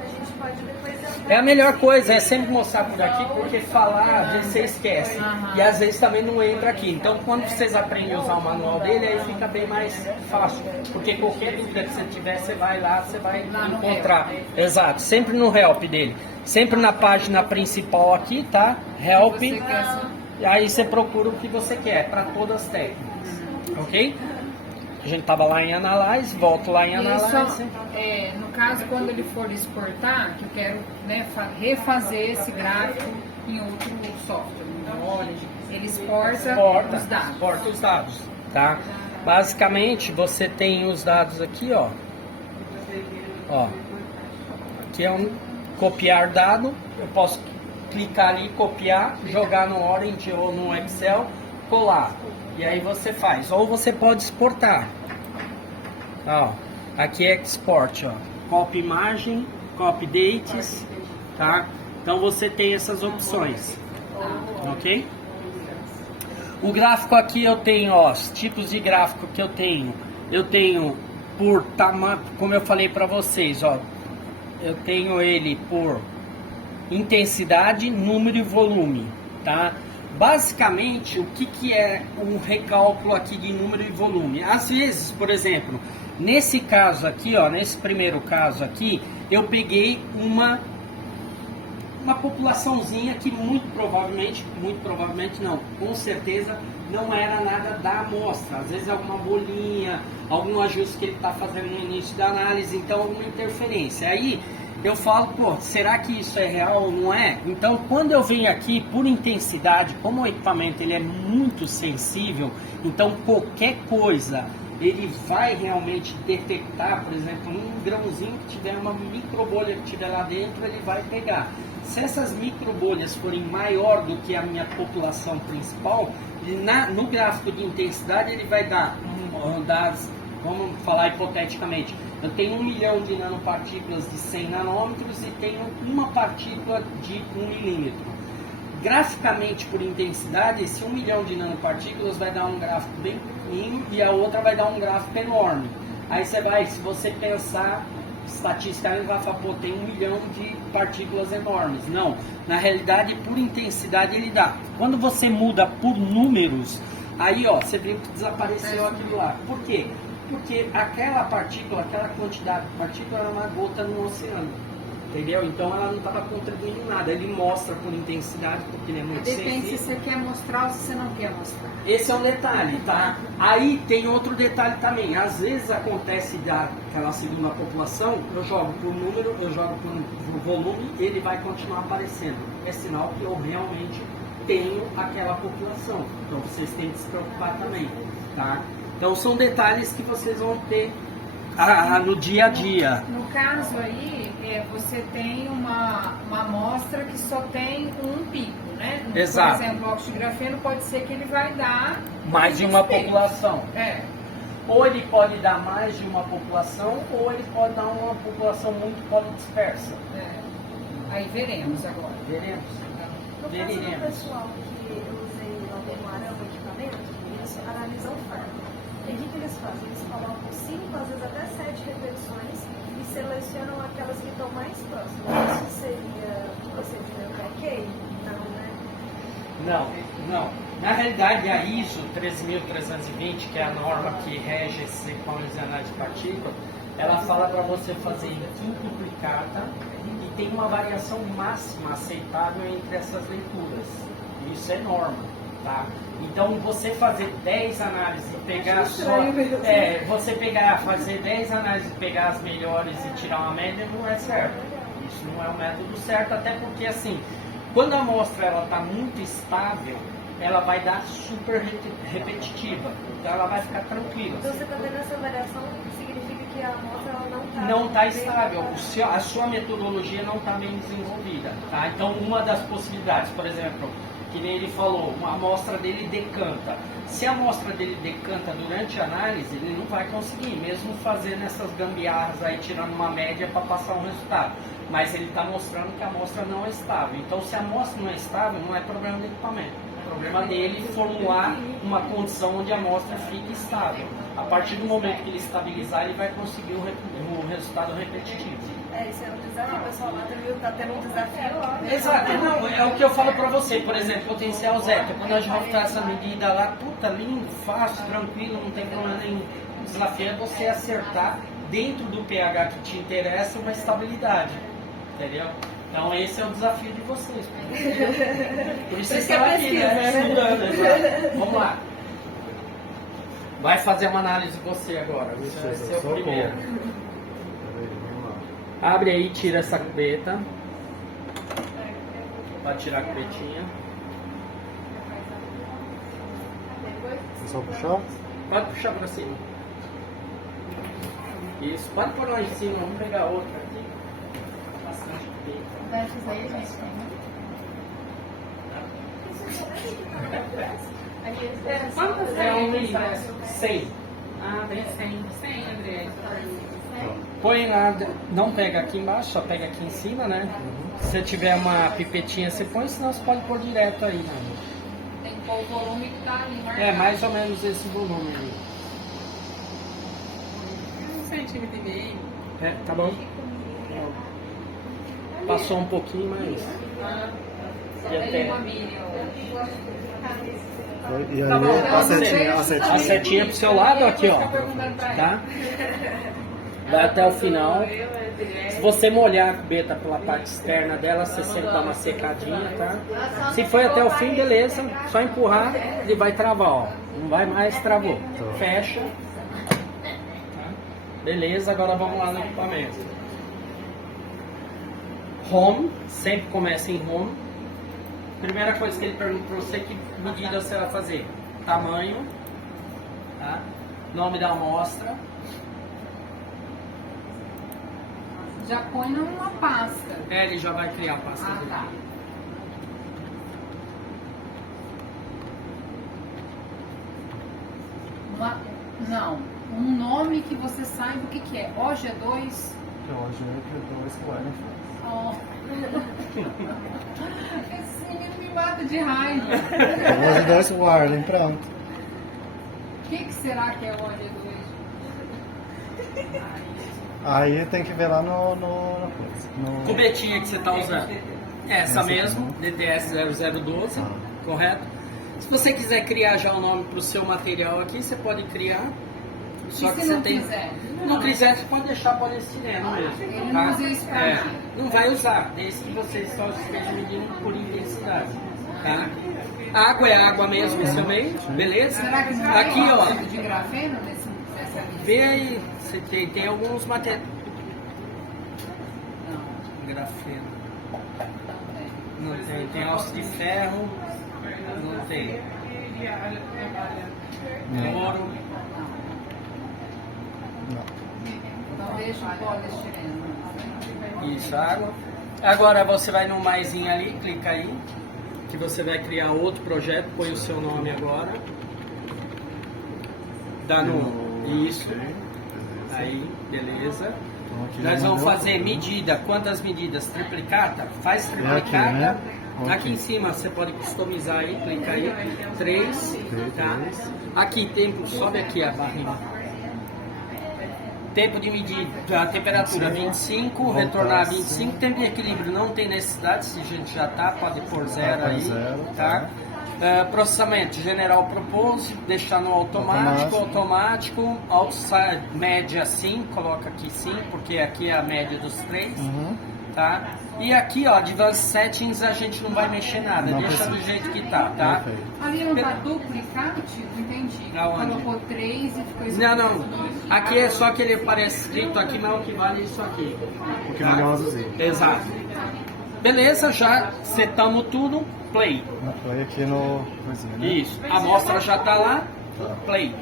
A gente pode depois entrar. É a melhor coisa, é sempre mostrar por aqui, porque falar, às vezes você esquece. E às vezes também não entra aqui. Então, quando vocês aprendem a usar o manual dele, aí fica bem mais fácil. Porque qualquer dúvida que você tiver, você vai lá, você vai encontrar. Exato, sempre no help dele. Sempre na página principal aqui, tá? Help. E aí você procura o que você quer, para todas as técnicas. Ok? A gente tava lá em Analyze, volto lá em Analyze. No caso, quando ele for exportar, que eu quero, né, refazer esse gráfico em outro software, no Knowledge, ele exporta os dados, tá? Basicamente, você tem os dados aqui, ó. Ó. Aqui é um copiar dado. Eu posso clicar ali, copiar, jogar no Orange ou no Excel, colar. E aí você faz. Ou você pode exportar. Ó, aqui é export, ó. Copy imagem, copy dates, tá? Então você tem essas opções. Ok? O gráfico aqui eu tenho, ó, os tipos de gráfico que eu tenho. Eu tenho por tamanho, como eu falei para vocês, ó. Eu tenho ele por intensidade, número e volume, tá? Basicamente, o que é um recálculo aqui de número e volume? Às vezes, por exemplo, nesse caso aqui, ó, nesse primeiro caso aqui, eu peguei uma populaçãozinha que muito provavelmente não, com certeza não era nada da amostra. Às vezes alguma bolinha, algum ajuste que ele está fazendo no início da análise, então alguma interferência. Aí eu falo, pô, será que isso é real ou não é? Então, quando eu venho aqui por intensidade, como o equipamento ele é muito sensível, então qualquer coisa ele vai realmente detectar, por exemplo, um grãozinho que tiver, uma microbolha que tiver lá dentro, ele vai pegar. Se essas microbolhas forem maior do que a minha população principal, no gráfico de intensidade ele vai dar dados. Vamos falar hipoteticamente, eu tenho 1 milhão de nanopartículas de 100 nanômetros e tenho uma partícula de 1 milímetro. Graficamente, por intensidade, esse 1 milhão de nanopartículas vai dar um gráfico bem pequenininho e a outra vai dar um gráfico enorme. Aí você vai, se você pensar estatisticamente, vai falar, pô, tem 1 milhão de partículas enormes. Não, na realidade, por intensidade ele dá. Quando você muda por números, aí ó, você viu que desapareceu aquilo lá. Por quê? porque aquela partícula, aquela quantidade de partícula era uma gota no oceano. Entendeu? Então ela não estava contribuindo nada. Ele mostra por intensidade, porque ele é muito Depende se sensível. você quer mostrar ou se você não quer mostrar. Esse é um detalhe, tá? Aí tem outro detalhe também. Às vezes acontece daquela segunda população, eu jogo por número, eu jogo por volume, ele vai continuar aparecendo. É sinal que eu realmente tenho aquela população. Então vocês têm que se preocupar também, tá? Então são detalhes que vocês vão ter no dia a dia. No caso aí, você tem uma amostra que só tem um pico, né? Exato. Por exemplo, o óxido de grafeno pode ser que ele vai dar Mais de uns uma picos. população. É. Ou ele pode dar mais de uma população, ou ele pode dar uma população muito polidispersa. Aí veremos agora. Veremos. No caso do Veremos. pessoal que eu usei no Arama o equipamento, eles analisam farma. E o que eles fazem? Eles colocam 5, às vezes até 7 repetições e selecionam aquelas que estão mais próximas. Isso seria procedimento ok? Não, né? Não. Na realidade, a ISO 13320, que é a norma que rege esses equipamentos de análise de partícula, ela fala para você fazer em quintuplicata e tem uma variação máxima aceitável entre essas leituras. Isso é norma, tá? Então, você fazer 10 análises e pegar só... você fazer 10 análises e pegar as melhores e tirar uma média não é certo. Isso não é o método certo, até porque, assim, quando a amostra está muito estável, ela vai dar super repetitiva. Então, ela vai ficar tranquila. Então você está vendo essa variação, significa que a amostra ela não está... Não está estável, a sua metodologia não está bem desenvolvida, tá? Então, uma das possibilidades, por exemplo, que nem ele falou, uma amostra dele decanta. Se a amostra dele decanta durante a análise, ele não vai conseguir, mesmo fazendo essas gambiarras aí, tirando uma média para passar um resultado. Mas ele está mostrando que a amostra não é estável. Então, se a amostra não é estável, não é problema do equipamento. O problema dele é formular uma condição onde a amostra fique estável. A partir do momento que ele estabilizar, ele vai conseguir o resultado repetitivo. Isso é um desafio, o pessoal lá também está tendo um desafio. Exato, não, é o que eu falo pra você, por exemplo, potencial zeta, quando a gente vai ficar essa medida lá, puta, lindo, fácil, tranquilo, não tem problema nenhum. O desafio é você acertar dentro do pH que te interessa uma estabilidade, entendeu? Então esse é o desafio de vocês. Por isso vocês estão aqui, né? Estudando, exato. Vamos lá. Vai fazer uma análise você agora, você vai ser o primeiro. Abre aí e tira essa cubeta. Pode tirar a cubetinha. É só puxar? Pode puxar pra cima. Isso, pode pôr lá em cima, vamos pegar outra aqui. Bastante cubeta. Vai fazer, gente. Quantas É um tem? 100. Ah, tem 100. 100, André. Põe lá, não pega aqui embaixo, só pega aqui em cima, né? Se você tiver uma pipetinha, você põe, senão você pode pôr direto aí, né? Tem que pôr o volume que tá ali marcado. É mais ou menos esse volume aí. 1,5 centímetro. É, tá bom? Passou um pouquinho, mas. Já tem. E aí Tá bom, a setinha. A setinha pro seu lado, aqui, ó. Tá? Vai até o final. Se você molhar a cubeta pela parte externa dela, você sempre dá uma secadinha, tá? Se foi até o fim, beleza. Só empurrar, ele vai travar, ó. Não vai mais, travou. Fecha. Tá? Beleza, agora vamos lá no equipamento. Home, sempre começa em home. Primeira coisa que ele pergunta para você, que medida você vai fazer? Tamanho, tá? Nome da amostra. Já põe numa pasta. Ele já vai criar a pasta dele. Tá. Não, um nome que você saiba o que é. OG2. Hoje é 2 guarda. Oh. Esse menino me mata de raiva. Hoje 2 guarda, pronto. O que será que é OG2? Aí tem que ver lá no Cubetinha que você está usando. Essa Essa mesmo, aqui, DTS 0012, correto? Se você quiser criar já o nome para o seu material aqui, você pode criar. Só E que se você não tem. quiser? Não quiser, você pode deixar poliestireno mesmo. Ele Tá? não usa isso pra nada. Não vai usar, desde que você só esteja medindo por intensidade. Tá? Água é água mesmo, esse meio, beleza? Será que não Aqui, tem ó. óxido de grafeno nessa lista? Vê aí, você tem alguns materiais. Grafeno. Não tem. Tem óxido de ferro. Não tem. Ouro. Então deixa o poliestireno. Isso, água. Agora você vai no maisinho ali, clica aí. Que você vai criar outro projeto, põe o seu nome agora. Dá no. Isso. Aí, beleza. Então, aqui Nós já vamos mandou fazer tudo. medida. Quantas medidas? Triplicata? Faz aqui, triplicata. né? Aqui em cima você pode customizar aí, clica aí. 3, tá? Aqui, tempo, sobe aqui a barrinha. Tempo de medida, a temperatura 25, retornar 25, tempo de equilíbrio não tem necessidade, se a gente já tá, pode pôr zero aí, tá? Processamento, General Propose, deixar no automático, outside, média sim, coloca aqui sim, porque aqui é a média dos três, tá? E aqui, ó, Advanced Settings a gente não vai mexer nada, Não deixa precisa. do jeito que tá, tá? Perfeito. Ali não tá duplicado, tio? Entendi. Aonde? Colocou 3 e ficou Não, não, aqui é só que ele aparece escrito aqui, mas o que vale é isso aqui. O que vale é um azulzinho. Exato. Beleza, já setamos tudo, play. Na play aqui no coisinha, né? Isso, a amostra já tá lá, play.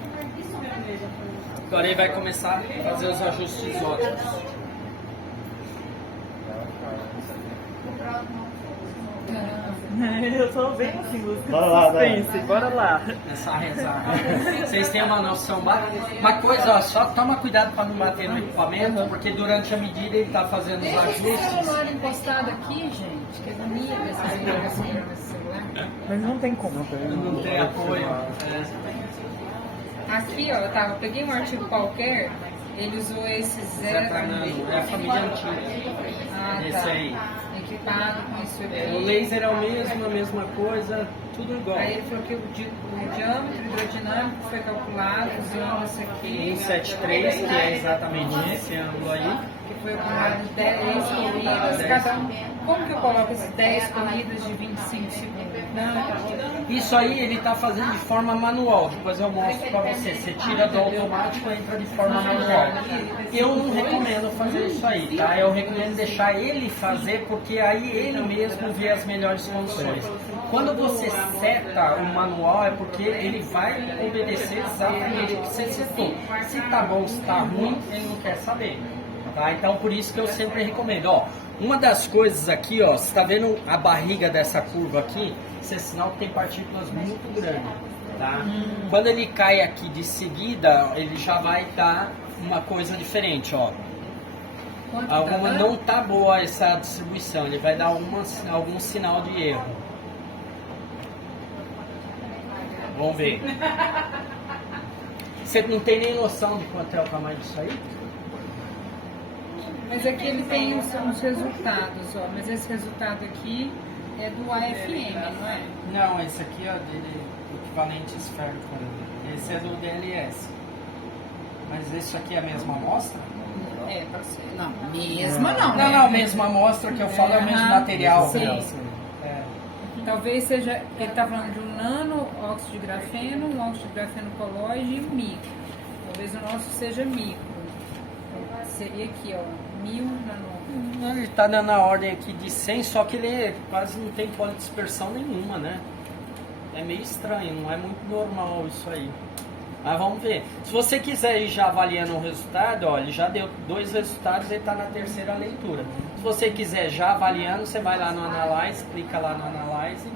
Agora ele vai começar a fazer os ajustes ótimos. Eu tô bem assim, Lúcia. Bora lá, Bora lá. Essa rezar. Vocês têm uma noção básica? Uma coisa, ó, só toma cuidado para não bater no equipamento, porque durante a medida ele tá fazendo os Deixa esse ajustes. celular encostado aqui, gente, que é bonito esse celular nesse celular. Mas não tem como. Não tem apoio. Aqui, ó, eu peguei um artigo qualquer, ele usou esse Zé Fernando, é a família antiga. Ah, Esse tá. aí. Equipado com isso aqui. O laser é o mesmo, a mesma coisa, tudo igual. Aí ele falou que o diâmetro hidrodinâmico foi calculado usando isso aqui. 173, que é exatamente esse ângulo aí. Que foi calculado 10 corridas, cada um. Como que eu coloco esses 10 corridas de 25 segundos? Isso aí ele está fazendo de forma manual, depois eu mostro para você. Você tira do automático e entra de forma manual. Eu não recomendo fazer isso aí, tá? Eu recomendo deixar ele fazer, porque aí ele mesmo vê as melhores condições. Quando você seta o manual é porque ele vai obedecer exatamente o que você setou. Se tá bom, se tá ruim, ele não quer saber. Tá? Então por isso que eu sempre recomendo. Ó, uma das coisas aqui, ó, você está vendo a barriga dessa curva aqui? Isso é sinal que tem partículas muito grandes. Tá? Quando ele cai aqui de seguida, ele já vai dar uma coisa diferente. Ó. Alguma não tá boa essa distribuição, ele vai dar algum sinal de erro. Vamos ver. Você não tem nem noção de quanto é o tamanho disso aí? Mas aqui ele tem uns resultados, ó. Mas esse resultado aqui é do AFM, não é? Não, esse aqui é dele, equivalente esférico. Esse é do DLS. Mas isso aqui é a mesma amostra? É, pode ser. Não, mesma não. Não, não, mesma amostra que eu falo é o mesmo material. Sim. É. Talvez seja, ele está falando de um nano óxido de grafeno, um óxido de grafeno colóide e um micro. Talvez o nosso seja micro. Então, seria aqui, ó, 1000 nanômetros. Ele está dando a ordem aqui de 100, só que ele quase não tem polidispersão nenhuma, né? É meio estranho, não é muito normal isso aí. Mas vamos ver. Se você quiser ir já avaliando o resultado, ó, ele já deu 2 resultados e está na terceira leitura. Se você quiser já avaliando, você vai lá no Analyze, clica lá no Analyze.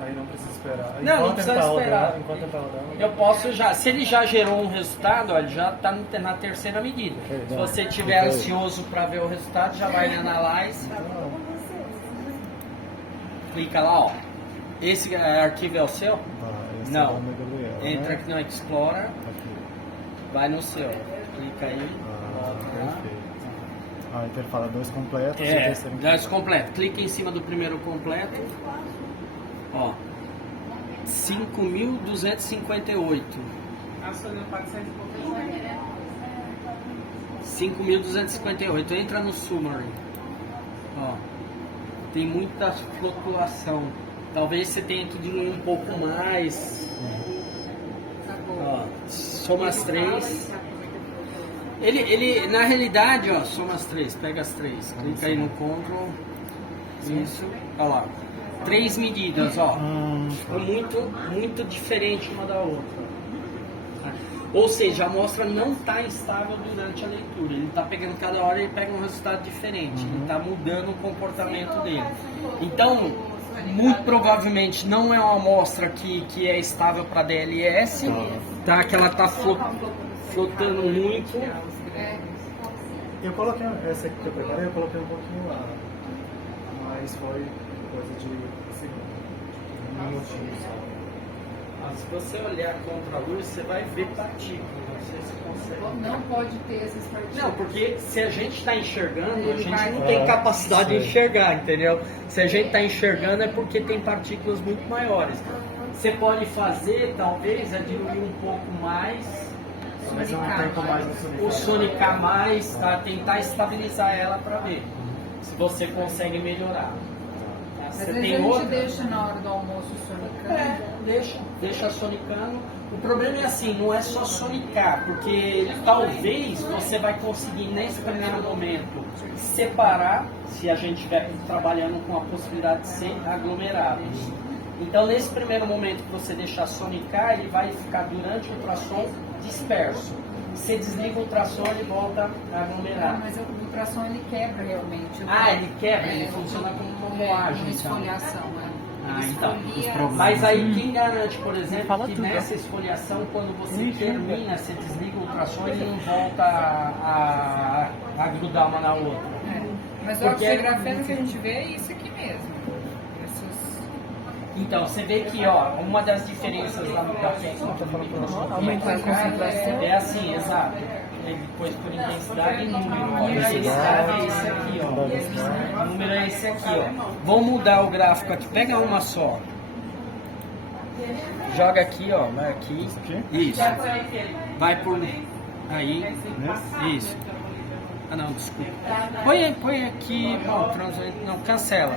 Aí não precisa esperar. Não, não Enquanto precisa ele tá esperar. rodando, enquanto ele tá rodando. Eu posso já, se ele já gerou um resultado, ó, ele já está na terceira medida. Ok, Se dá. você estiver Ok. ansioso para ver o resultado, já vai no Analyze, clica lá, ó. Esse arquivo é o seu? Esse Não. é o Omega do Yellow, Entra né? aqui no Explorer, Aqui. vai no seu, clica aí. Perfeito. Ah, então ele fala 2 completos e É, terceiro 10 completo. Clica em cima do primeiro completo. Ó. 5.258. A Sônia 400 e pouco. 5.258. Entra no summary. Ó, tem muita flutuação. Talvez você tenha que diminuir um pouco mais. Ó, soma as 3. Ele na realidade, ó, soma as 3. Pega as 3. Clica aí no Ctrl. Isso. Olha lá. 3 medidas, ó. Ficou muito diferente uma da outra. Ou seja, a amostra não está estável durante a leitura. Ele está pegando cada hora e pega um resultado diferente. Ele está mudando o comportamento dele. Então, muito provavelmente não é uma amostra que é estável para DLS, tá? Que ela está flotando muito. Eu coloquei essa aqui que eu preparei, eu coloquei um pouquinho lá. Mas foi coisa de um minutinho só. Se você olhar contra a luz, você vai ver partículas. Não sei se consegue. Não pode ter essas partículas. Não, porque se a gente está enxergando, a Ele gente vai- não tem capacidade de Sim. enxergar, entendeu? Se a gente está enxergando é porque tem partículas muito maiores. Você pode fazer, talvez, é diluir um pouco mais, Mas eu não tenho mais no ou sonicar mais, tá? Tentar estabilizar ela para ver se você consegue melhorar. Tá? Às Você vezes a tem gente outra? deixa na hora do almoço sonicando. Deixa sonicando. O problema é assim, não é só sonicar, porque talvez você vai conseguir nesse primeiro momento separar, se a gente estiver trabalhando com a possibilidade de ser aglomerados. Então nesse primeiro momento que você deixar sonicar, ele vai ficar durante o ultrassom disperso. Você desliga o ultrassom, ele volta a aglomerar. Mas o ultrassom ele quebra realmente. Ele quebra, ele funciona como uma moagem. Uma Então. esfoliação, né? Então. Esfolia- Mas aí quem garante, por exemplo, que nessa esfoliação, quando você termina, você desliga o ultrassom, ele não volta a grudar uma na outra. Mas o Porque- oxigografeno que a gente vê é isso aqui mesmo. Então, você vê que uma das diferenças da técnica do microscopia Aumentar a concentração. é assim, exato. Ele pôs por intensidade e número. A intensidade é esse aqui, ó. O número é esse aqui, ó. Vamos mudar o gráfico aqui. Pega uma só. Joga aqui, ó. Vai aqui. Isso. Vai por aí. Isso. Ah, não, desculpa. Põe aqui. Bom, não, cancela.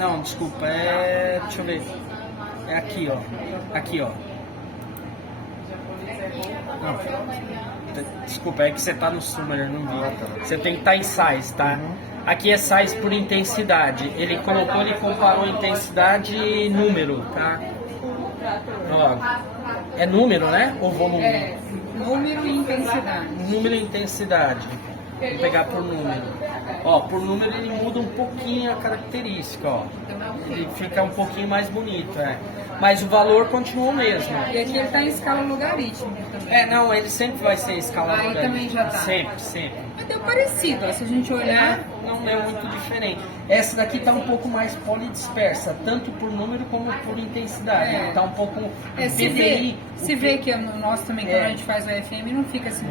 Não, desculpa. Deixa eu ver. É aqui, ó. Aqui, ó. Não. Desculpa, é que você tá no summary, não vi. Você tem que estar em size, tá? Aqui é size por intensidade. Ele comparou intensidade e número, tá? Ó, é número, né? Ou volume? É, número e intensidade. Número e intensidade. Vou pegar por número. Ó, por número ele muda um pouquinho a característica, ó. Ele fica um pouquinho mais bonito, Mas o valor continua o mesmo. E aqui ele está em escala logarítmica também. Não, ele sempre vai ser escala Aí logarítmica. também já tá. Sempre. Mas deu parecido, ó, se a gente olhar. Não é muito diferente. Essa daqui tá um pouco mais polidispersa, tanto por número como por intensidade. Tá um pouco... Se vê que no nosso também, quando a gente faz o FM, não fica assim,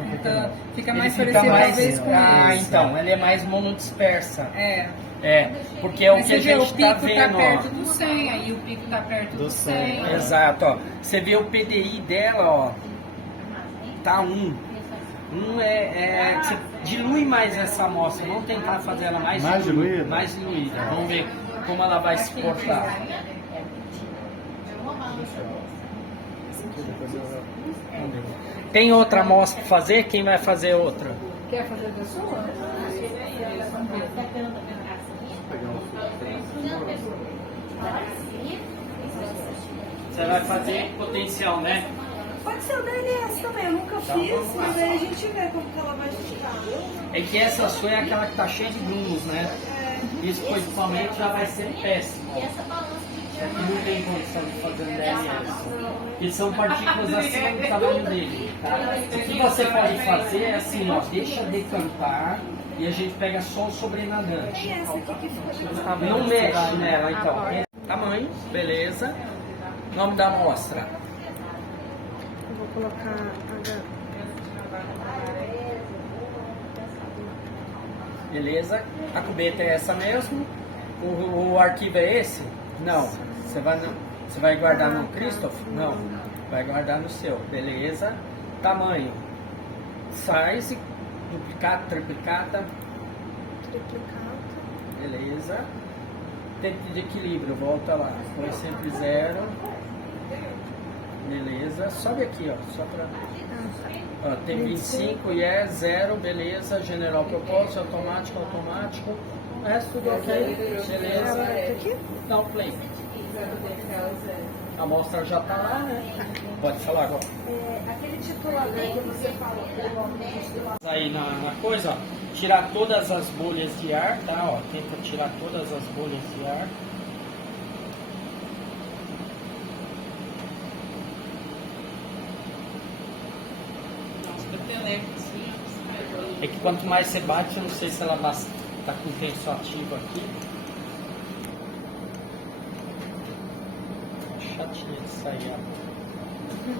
fica ele mais fica parecido mais... às vezes com esse. Então, ela é mais monodispersa. É. Porque é o Mas que a você vê, gente o tá pico vendo, tá perto do 100, aí o pico tá perto do 100. Exato, ó. Você vê o PDI dela, ó. Tá 1. Você dilui mais essa amostra, vamos tentar fazer ela mais diluída. Mais diluída. Vamos ver como ela vai se portar. Tem outra amostra para fazer? Quem vai fazer outra? Quer fazer da sua? Você vai fazer potencial, né? Pode ser o DLS também, eu nunca fiz, mas aí a gente vê como que ela vai ficar. É que essa sua é aquela que tá cheia de grumos, né? Isso com equipamento já vai ser péssimo. Não tem condição de fazer um DLS. E são partículas acima do tamanho dele. Tá? O que você pode fazer é assim, ó, deixa decantar e a gente pega só o sobrenadante. E essa aqui que fica de Não mexe nela, então. Tamanho, beleza. Nome da amostra. Eu vou colocar Beleza. A cubeta é essa mesmo. O arquivo é esse? Não. Você vai guardar no Christoph? Não. Vai guardar no seu, beleza? Tamanho, size, duplicata, triplicata, beleza? Tempo de equilíbrio, volta lá, põe sempre 0, beleza? Sobe aqui, ó, só pra... Ó, tem 25 e é 0, beleza? General propósito, automático, o resto tudo ok, beleza? Dá um play. A amostra já tá lá, né? Pode falar agora. Aquele titulador que você falou, Aí na coisa, ó, tirar todas as bolhas de ar, tá? Ó, tenta tirar todas as bolhas de ar. É que quanto mais você bate, eu não sei se ela tá com o tenso ativo aqui. Chatinha de sair, ó.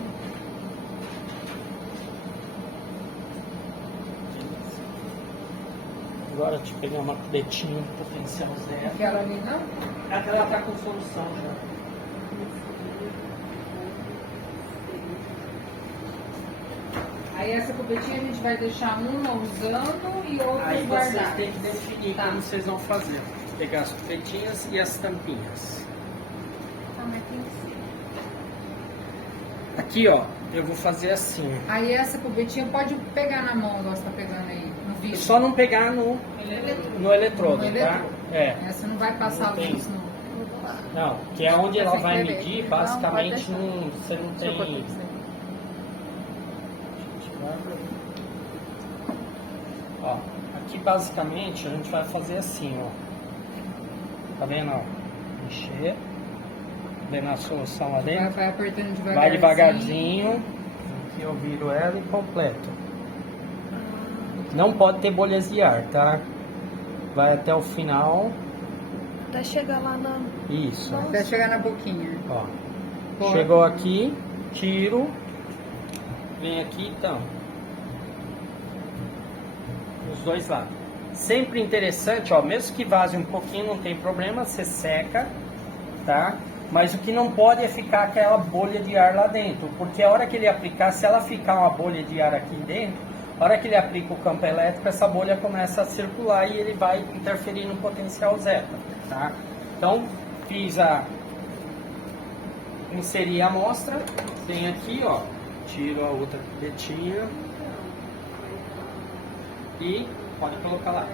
Agora deixa eu pegar uma cubetinha potencial 0. Aquela ali não? Aquela tá com solução já. Aí essa cubetinha a gente vai deixar uma usando e outra Aí vocês guardar. têm que definir Tá. como vocês vão fazer. Pegar as cubetinhas e as tampinhas. Tá, mas tem que ser. Aqui, ó, eu vou fazer assim. Aí essa cubetinha pode pegar na mão, igual você tá pegando aí, no vidro. Só não pegar no eletrodo, No tá? eletrodo. É. Essa não vai passar Não tem. luz, não. Não, que é onde ela Sem vai querer. medir, Não, basicamente pode não, você não Deixa eu botar tem. isso aí. Ó, aqui basicamente a gente vai fazer assim, ó. Tá vendo? Ó? Encher. Vendo a solução lá dentro. Vai apertando devagarzinho. Vai devagarzinho. Aqui eu viro ela e completo. Não pode ter bolhas de ar, tá? Vai até o final. até chegar lá na... Isso. Até chegar na boquinha. Ó. Pode. Chegou aqui, tiro. Vem aqui então. Os dois lados. Sempre interessante, ó, mesmo que vaze um pouquinho, não tem problema, você seca, tá? Mas o que não pode é ficar aquela bolha de ar lá dentro, porque a hora que ele aplicar, se ela ficar uma bolha de ar aqui dentro, a hora que ele aplica o campo elétrico, essa bolha começa a circular e ele vai interferir no potencial zeta, tá? Então, inseri a amostra, tem aqui, ó, tiro a outra cubetinha e pode colocar lá.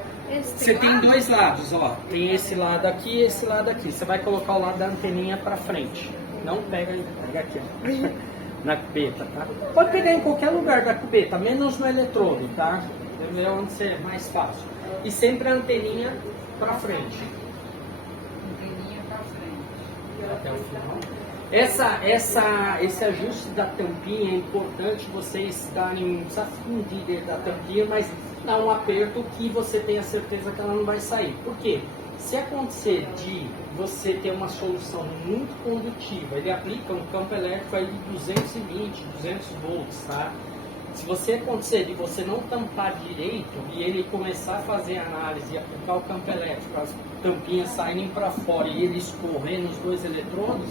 Você tem dois lados, ó. Tem esse lado aqui e esse lado aqui. Você vai colocar o lado da anteninha pra frente. Não pega aqui, ó. Na cubeta, tá? Pode pegar em qualquer lugar da cubeta, menos no eletrodo, tá? É onde ser mais fácil. E sempre a anteninha pra frente. Anteninha pra frente. Até o final. Esse ajuste da tampinha é importante vocês darem, não precisa fundir dentro da tampinha, mas dar um aperto que você tenha certeza que ela não vai sair. Por quê? Se acontecer de você ter uma solução muito condutiva, ele aplica um campo elétrico aí de 220, 200 volts, tá? Se você acontecer de você não tampar direito e ele começar a fazer análise e aplicar o campo elétrico, as tampinhas saírem para fora e ele escorrer nos dois eletrodos,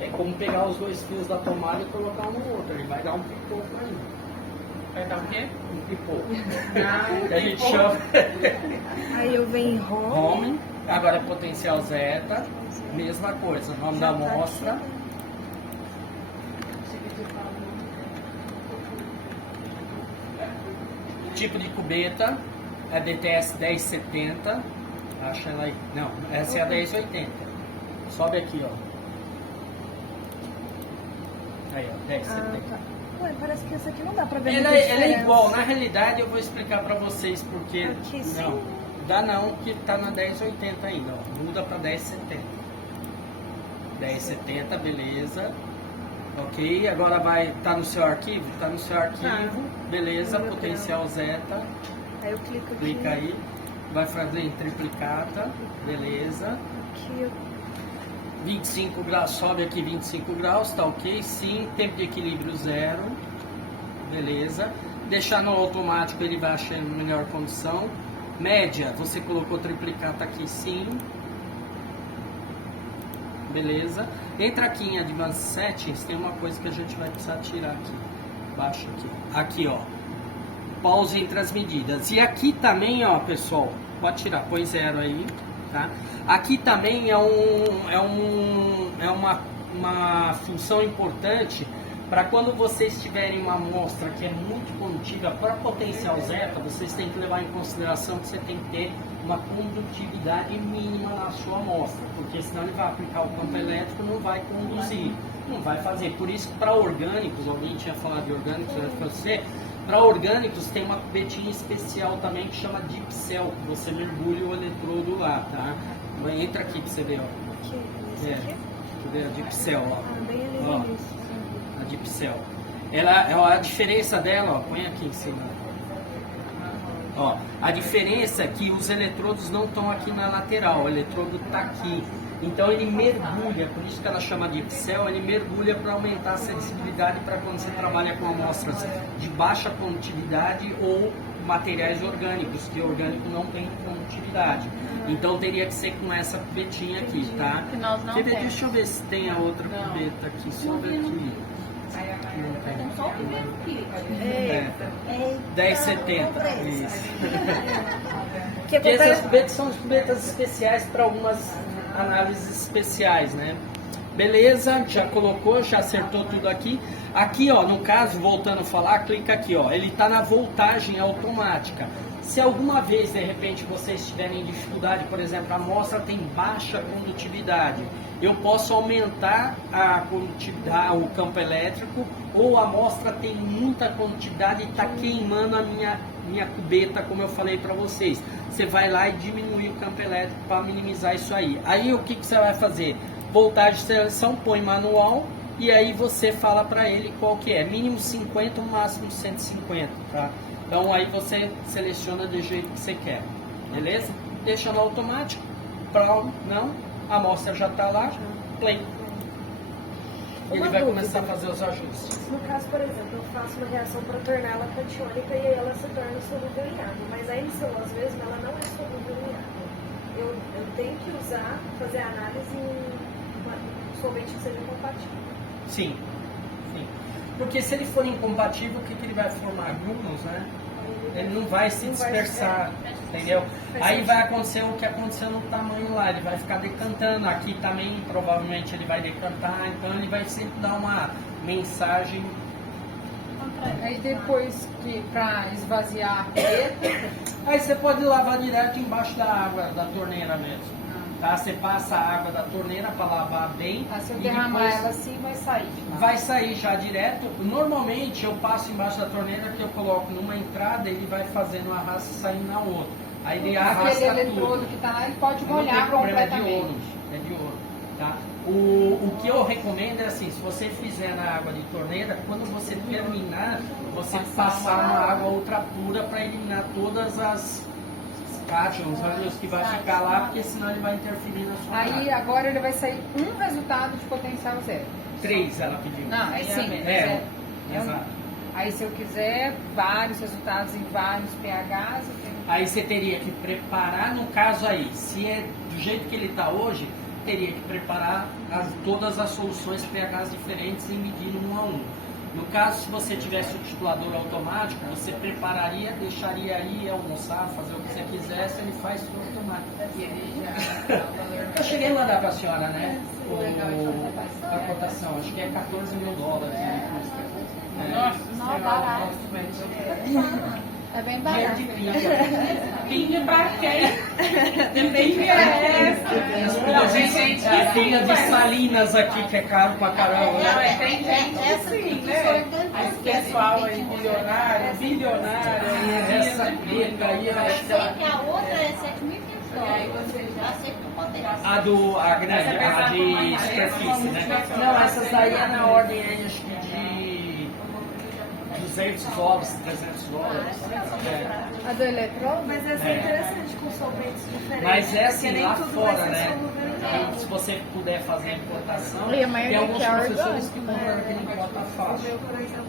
é como pegar os dois fios da tomada e colocar um no outro, ele vai dar um pipoco aí. Vai dar o quê? Um pipoco. Ah, Que a gente chama Aí eu venho em home, agora é potencial zeta, mesma coisa, nome da amostra. Tipo de cubeta, é DTS 1070, acha ela aí, não, essa é a 1080, sobe aqui, ó. Aí, ó, 1070. Ué, parece que essa aqui não dá pra ver Ela muita é diferença. igual, na realidade eu vou explicar pra vocês porque Aqui sim. não, dá não, que tá na 1080 ainda, ó. Muda pra 1070. 1070, beleza. Ok, agora vai, tá no seu arquivo? Tá no seu arquivo, beleza, No meu potencial zeta, Aí eu clico aqui. clica aí, vai fazer em triplicata, beleza. Aqui eu... 25 graus, sobe aqui 25 graus, tá ok? Sim, tempo de equilíbrio 0, beleza. Deixar no automático, ele vai achar em melhor condição. Média, você colocou triplicata aqui, sim. beleza. Entra aqui em Advanced Settings, tem uma coisa que a gente vai precisar tirar aqui. Baixa aqui. Aqui, ó. Pause entre as medidas. E aqui também, ó, pessoal, pode tirar, põe 0 aí, tá? Aqui também é uma função importante para quando vocês tiverem uma amostra que é muito condutiva, para potencial zeta, vocês têm que levar em consideração que você tem que ter uma condutividade mínima na sua amostra, porque senão ele vai aplicar o campo elétrico e não vai conduzir, não vai fazer. Por isso que para orgânicos, alguém tinha falado de orgânicos, para orgânicos tem uma cubetinha especial também que chama Deep Cell, que você mergulha o eletrodo lá, tá? Entra aqui pra você ver, ó. Aqui, esse aqui? A Deep Cell, ó. Bem ali Ó. no início. A Deep Cell. A diferença dela, ó, põe aqui em cima. Ó, a diferença é que os eletrodos não estão aqui na lateral, o eletrodo está aqui. Então ele mergulha, por isso que ela chama de Cell, ele mergulha para aumentar a sensibilidade para quando você trabalha com amostras de baixa condutividade ou materiais orgânicos, que orgânico não tem condutividade. Então teria que ser com essa cubetinha aqui, tá? Que nós não temos. Deixa eu ver se tem a outra cubeta aqui, só ver aqui. Só o primeiro aqui. É. 10,70. Isso. Que Porque essas cubetas são as cubetas especiais para algumas análises especiais, né? Beleza, já colocou, já acertou tudo aqui. Aqui, ó, no caso, voltando a falar, clica aqui, ó. Ele está na voltagem automática. Se alguma vez, de repente, vocês tiverem dificuldade, por exemplo, a amostra tem baixa condutividade, eu posso aumentar a condutividade, o campo elétrico, ou a amostra tem muita condutividade e está queimando a minha cubeta, como eu falei para vocês. Você vai lá e diminui o campo elétrico para minimizar isso aí. Aí o que você vai fazer? Voltagem de seleção, põe manual e aí você fala para ele qual que é. Mínimo 50, máximo 150, tá? Então aí você seleciona do jeito que você quer, beleza? Deixa no automático, não, a amostra já está lá, play. Ele vai começar a fazer os ajustes. No caso, por exemplo, eu faço uma reação para torná-la catiônica e aí ela se torna solúvel em água, mas a NCOS mesmo, ela não é solúvel em água. Eu tenho que usar, fazer a análise em solvente que seja compatível. Sim. Porque se ele for incompatível, o que ele vai formar? Grumos, né? Ele não vai se dispersar, entendeu? Aí vai acontecer o que aconteceu no tamanho lá, ele vai ficar decantando. Aqui também, provavelmente, ele vai decantar, então ele vai sempre dar uma mensagem. Aí depois, para esvaziar a cubeta, Aí você pode lavar direto embaixo da água, da torneira mesmo. Tá? Você passa a água da torneira para lavar bem. se eu e derramar depois ela assim, vai sair. vai sair já direto. Normalmente eu passo embaixo da torneira, que eu coloco numa entrada, ele vai fazendo um arrasto e saindo na outra. Aí ele arrasta Aquele tudo. eletrodo que está lá, ele pode Não tem molhar problema, completamente. é de ouro, tá? O que eu recomendo é assim, se você fizer na água de torneira, quando você terminar, você passar na água ultra pura para eliminar todas as cátions, que vai ficar lá, porque senão ele vai interferir na sua Aí água. agora ele vai sair um resultado de potencial zero. 3 ela pediu. Não, é sim. Exato. Aí se eu quiser vários resultados em vários pHs, Aí você teria que preparar, no caso aí, se é do jeito que ele está hoje, teria que preparar todas as soluções pHs diferentes e medir um a um. No caso, se você tivesse o titulador automático, você prepararia, deixaria aí almoçar, fazer o que você quisesse, ele faz tudo automático. Eu cheguei a mandar para a senhora, né? A cotação, acho que é $14 mil. Não, barato. É bem barato. Pinga pra quem? Pinga é essa? A pinga de Salinas aqui, que é caro pra caramba. Não, tem gente assim, né? Esse pessoal aí, bilionário. Essa pinga aí, eu acho que Sei que a outra é 7.500. Aí você já... Já sei que não pode. a grande, a de superfície, né? Não, essas aí é na ordem aí, acho que de $200, $300. A do eletrodo? Mas essa é interessante com solventes diferentes. Mas é porque assim, nem lá tudo fora, vai ser né? solúvel em água. Se você puder fazer a importação, E a maioria tem alguns que é professores que orgânico, compram aquele importa fácil. Meu, por exemplo,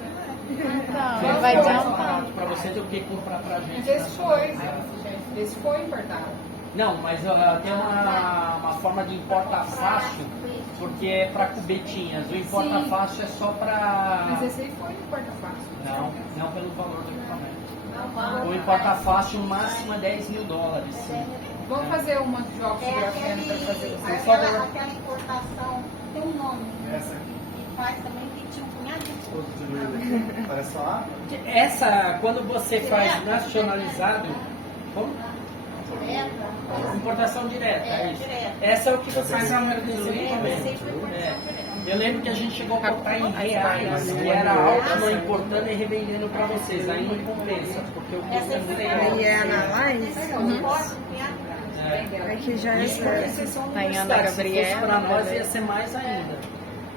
Não, vai mais adiantar. barato para você do que comprar pra gente. esse foi importado. Não, mas tem uma forma de importar fácil, porque é para cubetinhas. O importa fácil é só para... Mas esse aí foi no porta-fácil. Não pelo valor do equipamento. O importa fácil, o máximo é $10 mil. Sim. Vamos fazer uma de jogos de grafeno para fazer o Aquela importação tem um nome. Essa aqui. E faz também que tinha um punhado de Todo diluído. Parece só água. Essa, quando você faz nacionalizado, como? direta. Importação direta, é isso. direta. Essa é o que você faz a mercadoria do equipamento. Sempre foi importação direta. Eu lembro que a gente chegou a comprar em reais, que era Altman importando e revendendo para vocês. Aí não compensa, porque o custo é muito Aí é alto. analyze? Aqui já é Isso porque sério. vocês são Tá em Ana universitários. Se fosse Gabriela, para né, nós velho? ia ser mais ainda.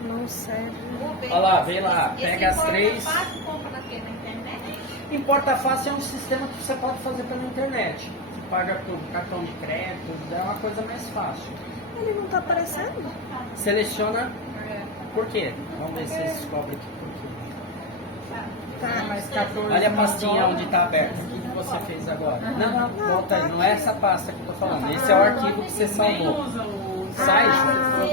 Não serve. Olha lá, vê lá, Esse pega as importa três. fácil, compra na internet. Importa Fácil é um sistema que você pode fazer pela internet. Você paga por cartão de crédito, é uma coisa mais fácil. Ele não tá aparecendo? Seleciona por quê? Vamos ver se você descobre aqui por quê. Tá, mas 14 Olha a pastinha dólares. onde está aberta. O que você fez agora? Não, volta aí. Não é essa pasta que eu tô falando. Esse é o arquivo que você Nem salvou. usa o Sai, exato.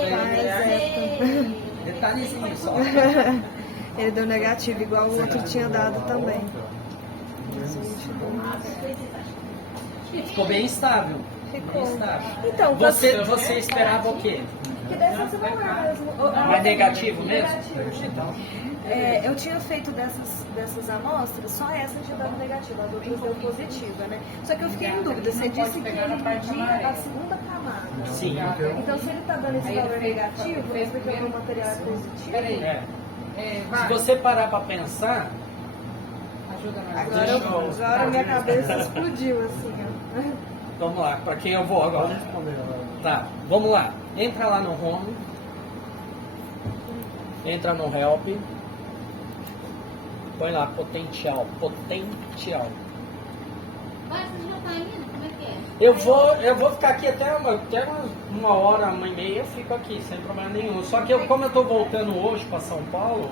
detalhezinho só. Ele deu negativo, igual o outro tinha dado também. Ficou bem estável. Ficou. Bem estável. Então, Você esperava o quê? que dessas não é mesmo. Mais negativo mesmo? Negativo. Então, Eu tinha feito dessas amostras, só essa tinha dado negativa, a outra deu positiva, né? Só que eu fiquei em dúvida, você disse que ele media a segunda camada. sim. Então se ele tá dando esse Aí ele valor fez- negativo, é fez porque o primeiro- meu material é positivo. Peraí. É. É, Se vai, você parar para pensar, ajuda nós. Agora minha cabeça explodiu assim, ó. vamos lá, para quem eu vou Pode agora? responder agora. Tá, vamos lá. Entra lá no Home. Entra no Help. Põe lá, potencial. Potencial. Mas você já tá indo? Como é que é? Eu vou ficar aqui até uma hora, 1h30, eu fico aqui, sem problema nenhum. Só que como eu tô voltando hoje para São Paulo,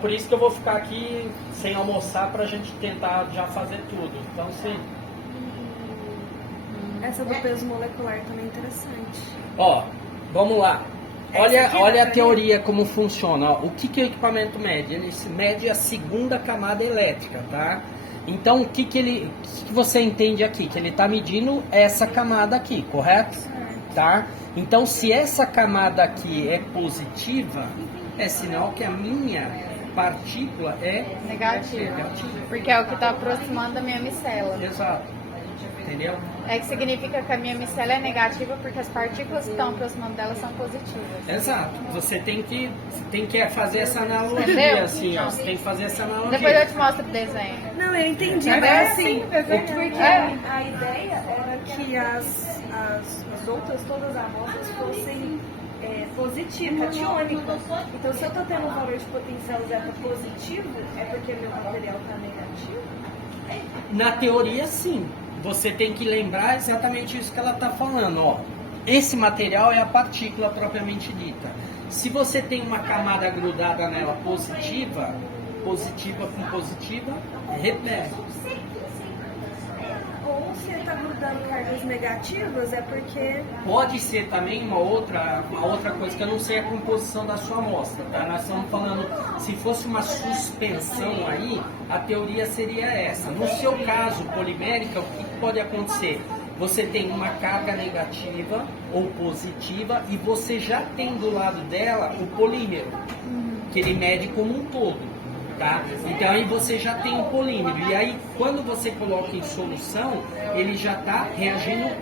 por isso que eu vou ficar aqui sem almoçar pra gente tentar já fazer tudo. Então, sim. Essa do peso molecular também é interessante. Ó, vamos lá. Essa aqui Olha dá a pra teoria como funciona. Ó. O que o equipamento mede? Ele mede a segunda camada elétrica, tá? Então, o que você entende aqui? Que ele está medindo essa camada aqui, correto? Tá? Então, se essa camada aqui é positiva, é sinal que a minha partícula é Negativo. negativa. Porque é o que está aproximando da minha micela. Exato. Entendeu? É que significa que a minha micela é negativa porque as partículas que estão aproximando dela são positivas. Exato. Você tem que fazer essa analogia, Entendeu? assim, ó. Você tem que fazer essa analogia. Depois eu te mostro o desenho. Não, eu entendi, Mas mas é assim, assim, desenho. porque a ideia era que as outras, todas as amostras fossem positivas, catiônicas. Então, se eu tô tendo um valor de potencial zeta positivo, é porque meu material tá negativo? Na teoria, sim. Você tem que lembrar exatamente isso que ela está falando. Ó. Esse material é a partícula propriamente dita. Se você tem uma camada grudada nela positiva, positiva com positiva, repete. Ou se tá grudando cargas negativas, é porque Pode ser também uma outra coisa que eu não sei a composição da sua amostra, tá? Nós estamos falando, se fosse uma suspensão aí, a teoria seria essa. No seu caso, polimérica, o que pode acontecer? Você tem uma carga negativa ou positiva e você já tem do lado dela o polímero, que ele mede como um todo. Tá? Então aí você já tem o polímero e aí quando você coloca em solução ele já está reagindo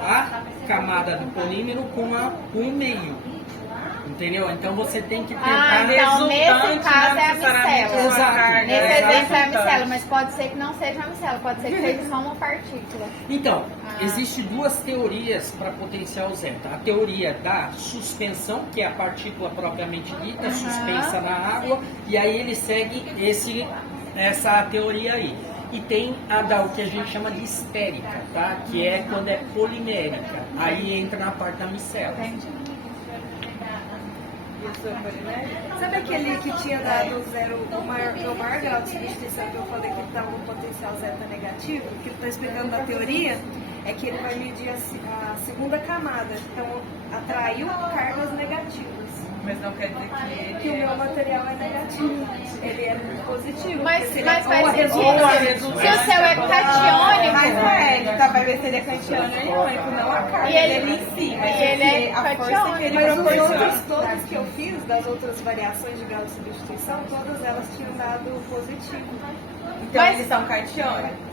a camada do polímero com o meio, entendeu? Então você tem que tentar então nesse resultante, caso não é a necessariamente micela. uma Exato. carga. Nesse exemplo é a resultante. micela, mas pode ser que não seja a micela, pode ser que seja só uma partícula. Então, existem duas teorias para potencial zeta. A teoria da suspensão, que é a partícula propriamente dita, suspensa na água, e aí ele segue essa teoria aí. E tem o que a gente chama de esférica, tá? Que é quando é polimérica. Aí entra na parte da micela. professora Marinelli? Sabe aquele que tinha dado zero, o maior grau de substituição que eu falei que estava um potencial zeta negativo? O que eu estou explicando da teoria é que ele vai medir a segunda camada. Então, atraiu cargas negativas. Mas não quer dizer Que o meu material é negativo. Ele é muito positivo. Mas porque faz seria sentido. ou a Se o seu é catiônico, Mas vai ver se ele é catiônico ou aniônico, não a carga E ele- dele em si. Mas e ele é a força que ele Mas os proporciona. outros todos que eu fiz, das outras variações de grau de substituição, todas elas tinham dado positivo. Então Mas- eles são catiônicos.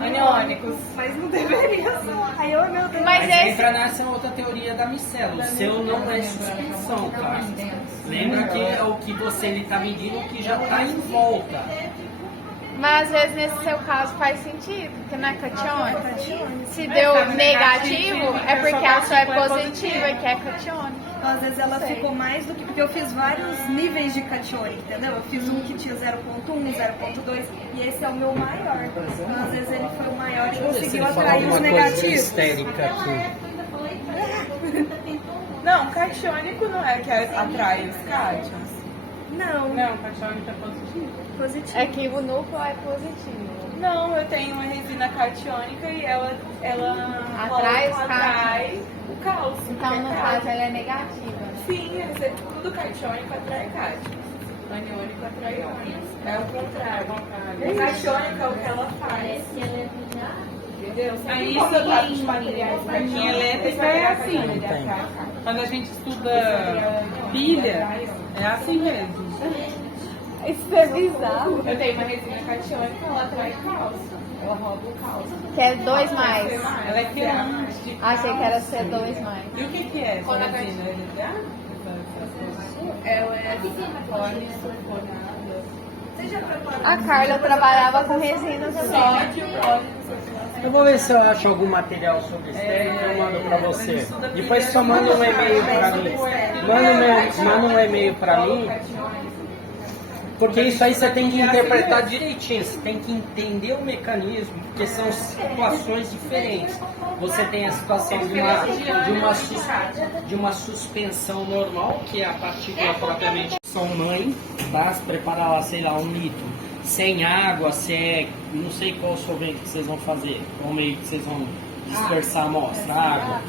Aniônicos. Mas não deveria ser. Aí eu, meu Deus. Mas Mas esse- entra nessa outra teoria da micela. O seu não é suspensão, tá? Lembra que é o que você está medindo que já está em volta. mas às vezes nesse seu caso faz sentido, porque não é catiônico. Se Mas deu tá negativo, negativo, é porque a sua é partícula é positiva e que é catiônico. Às vezes ela ficou mais do que. Porque eu fiz vários níveis de catiônica, entendeu? Eu fiz um que tinha 0.1, 0.2 e esse é o meu maior. Então às vezes ele foi o maior e conseguiu atrair os negativos. histérica aqui. Não, catiônico não é que atrai os cátions. Não, Não, catiônico é positivo. positivo. É que o núcleo é positivo. Não, eu tenho uma resina catiônica e ela Atrai os atrai o cálcio. Então, que é no cálcio. caso, ela é negativa. Sim, tudo catiônico atrai cátions. Aniônico atrai íons. É o contrário. O catiônico é o que ela faz. Entendeu? Aí Como isso eu trato de materiais Em elétrica é assim. Quando a gente estuda pilha, é assim mesmo. Isso é bizarro. Eu tenho uma resina catiônica, ela atrai cálcio. Ela rouba o cálcio. Que é 2 mais. Ela é quelante. Achei que era C2 mais. E o que é essa Quando a resina? Ela é polisulfonada. Você já preparou? A Carla trabalhava com resina também. Sódio, Eu vou ver se eu acho algum material sobre estéreo e eu mando pra você. Depois só manda um e-mail pra mim. Manda um e-mail pra mim. Porque isso aí você tem que interpretar direitinho, você tem que entender o mecanismo, porque são situações diferentes. Você tem a situação de uma suspensão normal, que é a partícula propriamente são mãe, tá? Se preparar lá, sei lá, 1 litro, sem água, se é, não sei qual solvente que vocês vão fazer, qual meio que vocês vão dispersar a amostra, água.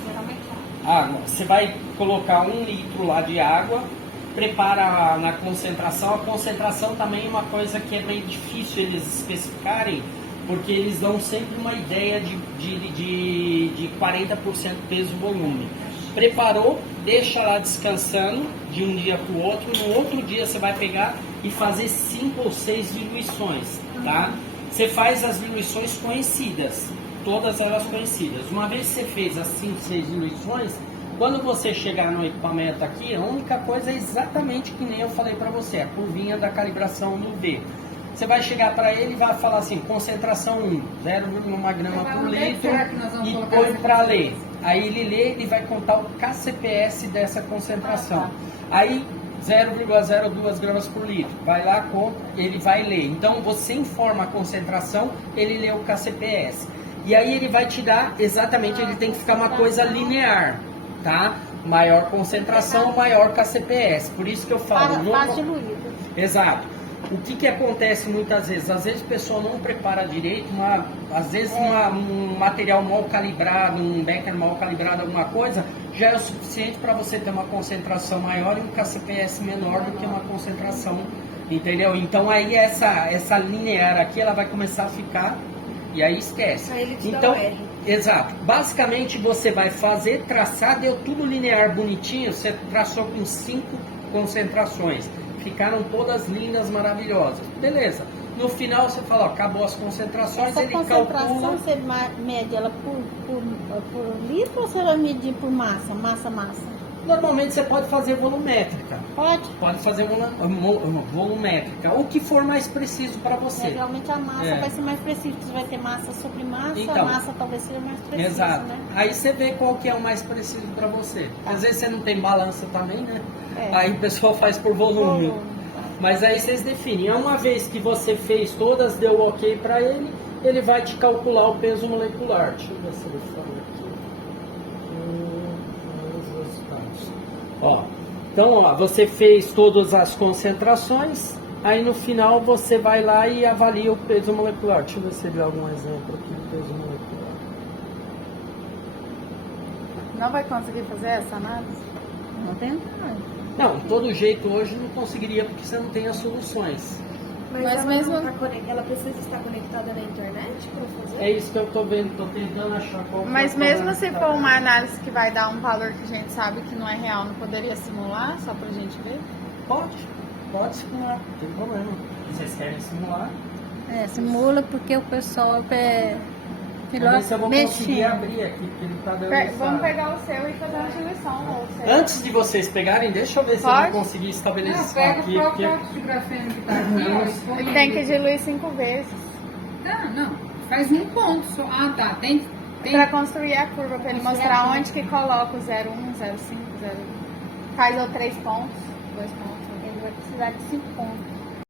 Água, você vai colocar 1 litro lá de água, prepara na concentração. A concentração também é uma coisa que é bem difícil eles especificarem, porque eles dão sempre uma ideia de 40% peso-volume. Preparou, deixa lá descansando de um dia para o outro. No outro dia você vai pegar e fazer 5 ou 6 diluições, tá? Você faz as diluições conhecidas, todas elas conhecidas. Uma vez que você fez as 5, 6 diluições, quando você chegar no equipamento aqui, a única coisa é exatamente que nem eu falei para você, a curvinha da calibração no V. Você vai chegar para ele e vai falar assim, concentração 1, 0,1 grama por litro, e põe para ler. Aí ele lê, ele vai contar o KCPS dessa concentração. Aí 0,02 gramas por litro. Vai lá, conta, ele vai ler. Então você informa a concentração, ele lê o KCPS. E aí ele vai te dar exatamente, ele tem que ficar uma coisa linear, tá? Maior concentração, maior KCPS. Por isso que eu falo. Faz diluído. Exato. O que acontece muitas vezes? Às vezes o pessoal não prepara direito, às vezes um material mal calibrado, um becker mal calibrado, alguma coisa, já é o suficiente para você ter uma concentração maior e um KCPS menor do que uma concentração, entendeu? Então aí essa linear aqui, ela vai começar a ficar, e aí esquece. Aí ele te dá Então, o R. exato. Basicamente você vai fazer, traçar, deu tudo linear bonitinho, você traçou com 5 concentrações. Ficaram todas lindas, maravilhosas. Beleza. No final você fala, ó, acabou as concentrações, Essa ele concentração calcula. você mede ela por litro ou você vai medir por massa? Massa? Normalmente você pode fazer volumétrica. Pode? Pode fazer volumétrica. O que for mais preciso para você. Realmente a massa É. vai ser mais precisa. Você vai ter massa sobre massa, Então. a massa talvez seja mais precisa, Exato. né? Aí você vê qual que é o mais preciso para você. Às vezes você não tem balança também, né? É. Aí o pessoal faz por volume. Mas aí vocês definem. Uma vez que você fez todas, deu ok para ele, ele vai te calcular o peso molecular. Deixa eu ver se ele fala aqui. Os resultados. Ó, Então, ó, você fez todas as concentrações, aí no final você vai lá e avalia o peso molecular. Deixa eu ver se ele dá algum exemplo aqui do peso molecular. Não vai conseguir fazer essa análise? Não tem. Não, de todo jeito hoje não conseguiria porque você não tem as soluções. Mas Mas ela, mesmo- não tá ela precisa estar conectada na internet para fazer? É isso que eu tô vendo, tô tentando achar qual que é Mas o mesmo problema se que for tá uma análise que vai dar um valor que a gente sabe que não é real, não poderia simular só pra gente ver? Pode simular, não tem problema. Vocês querem simular? Simula porque o pessoal é Vamos ver se eu vou conseguir mexendo. abrir aqui, porque ele tá dando Vamos essa- pegar o seu e fazer uma diluição. Ou o seu. Antes de vocês pegarem, deixa eu ver se eu Pode? vou conseguir estabelecer Não, isso pega aqui. o Porque... próprio de grafeno que tá aqui, ó, e põe Tem que ele. diluir 5 vezes. Tá, não. Faz um ponto só. Ah, tá. Tem. Pra construir a curva, pra ele mostrar onde que coloca o 0,1, 0,5, 0. Faz ou 3 pontos, 2 pontos. Ele vai precisar de 5 pontos.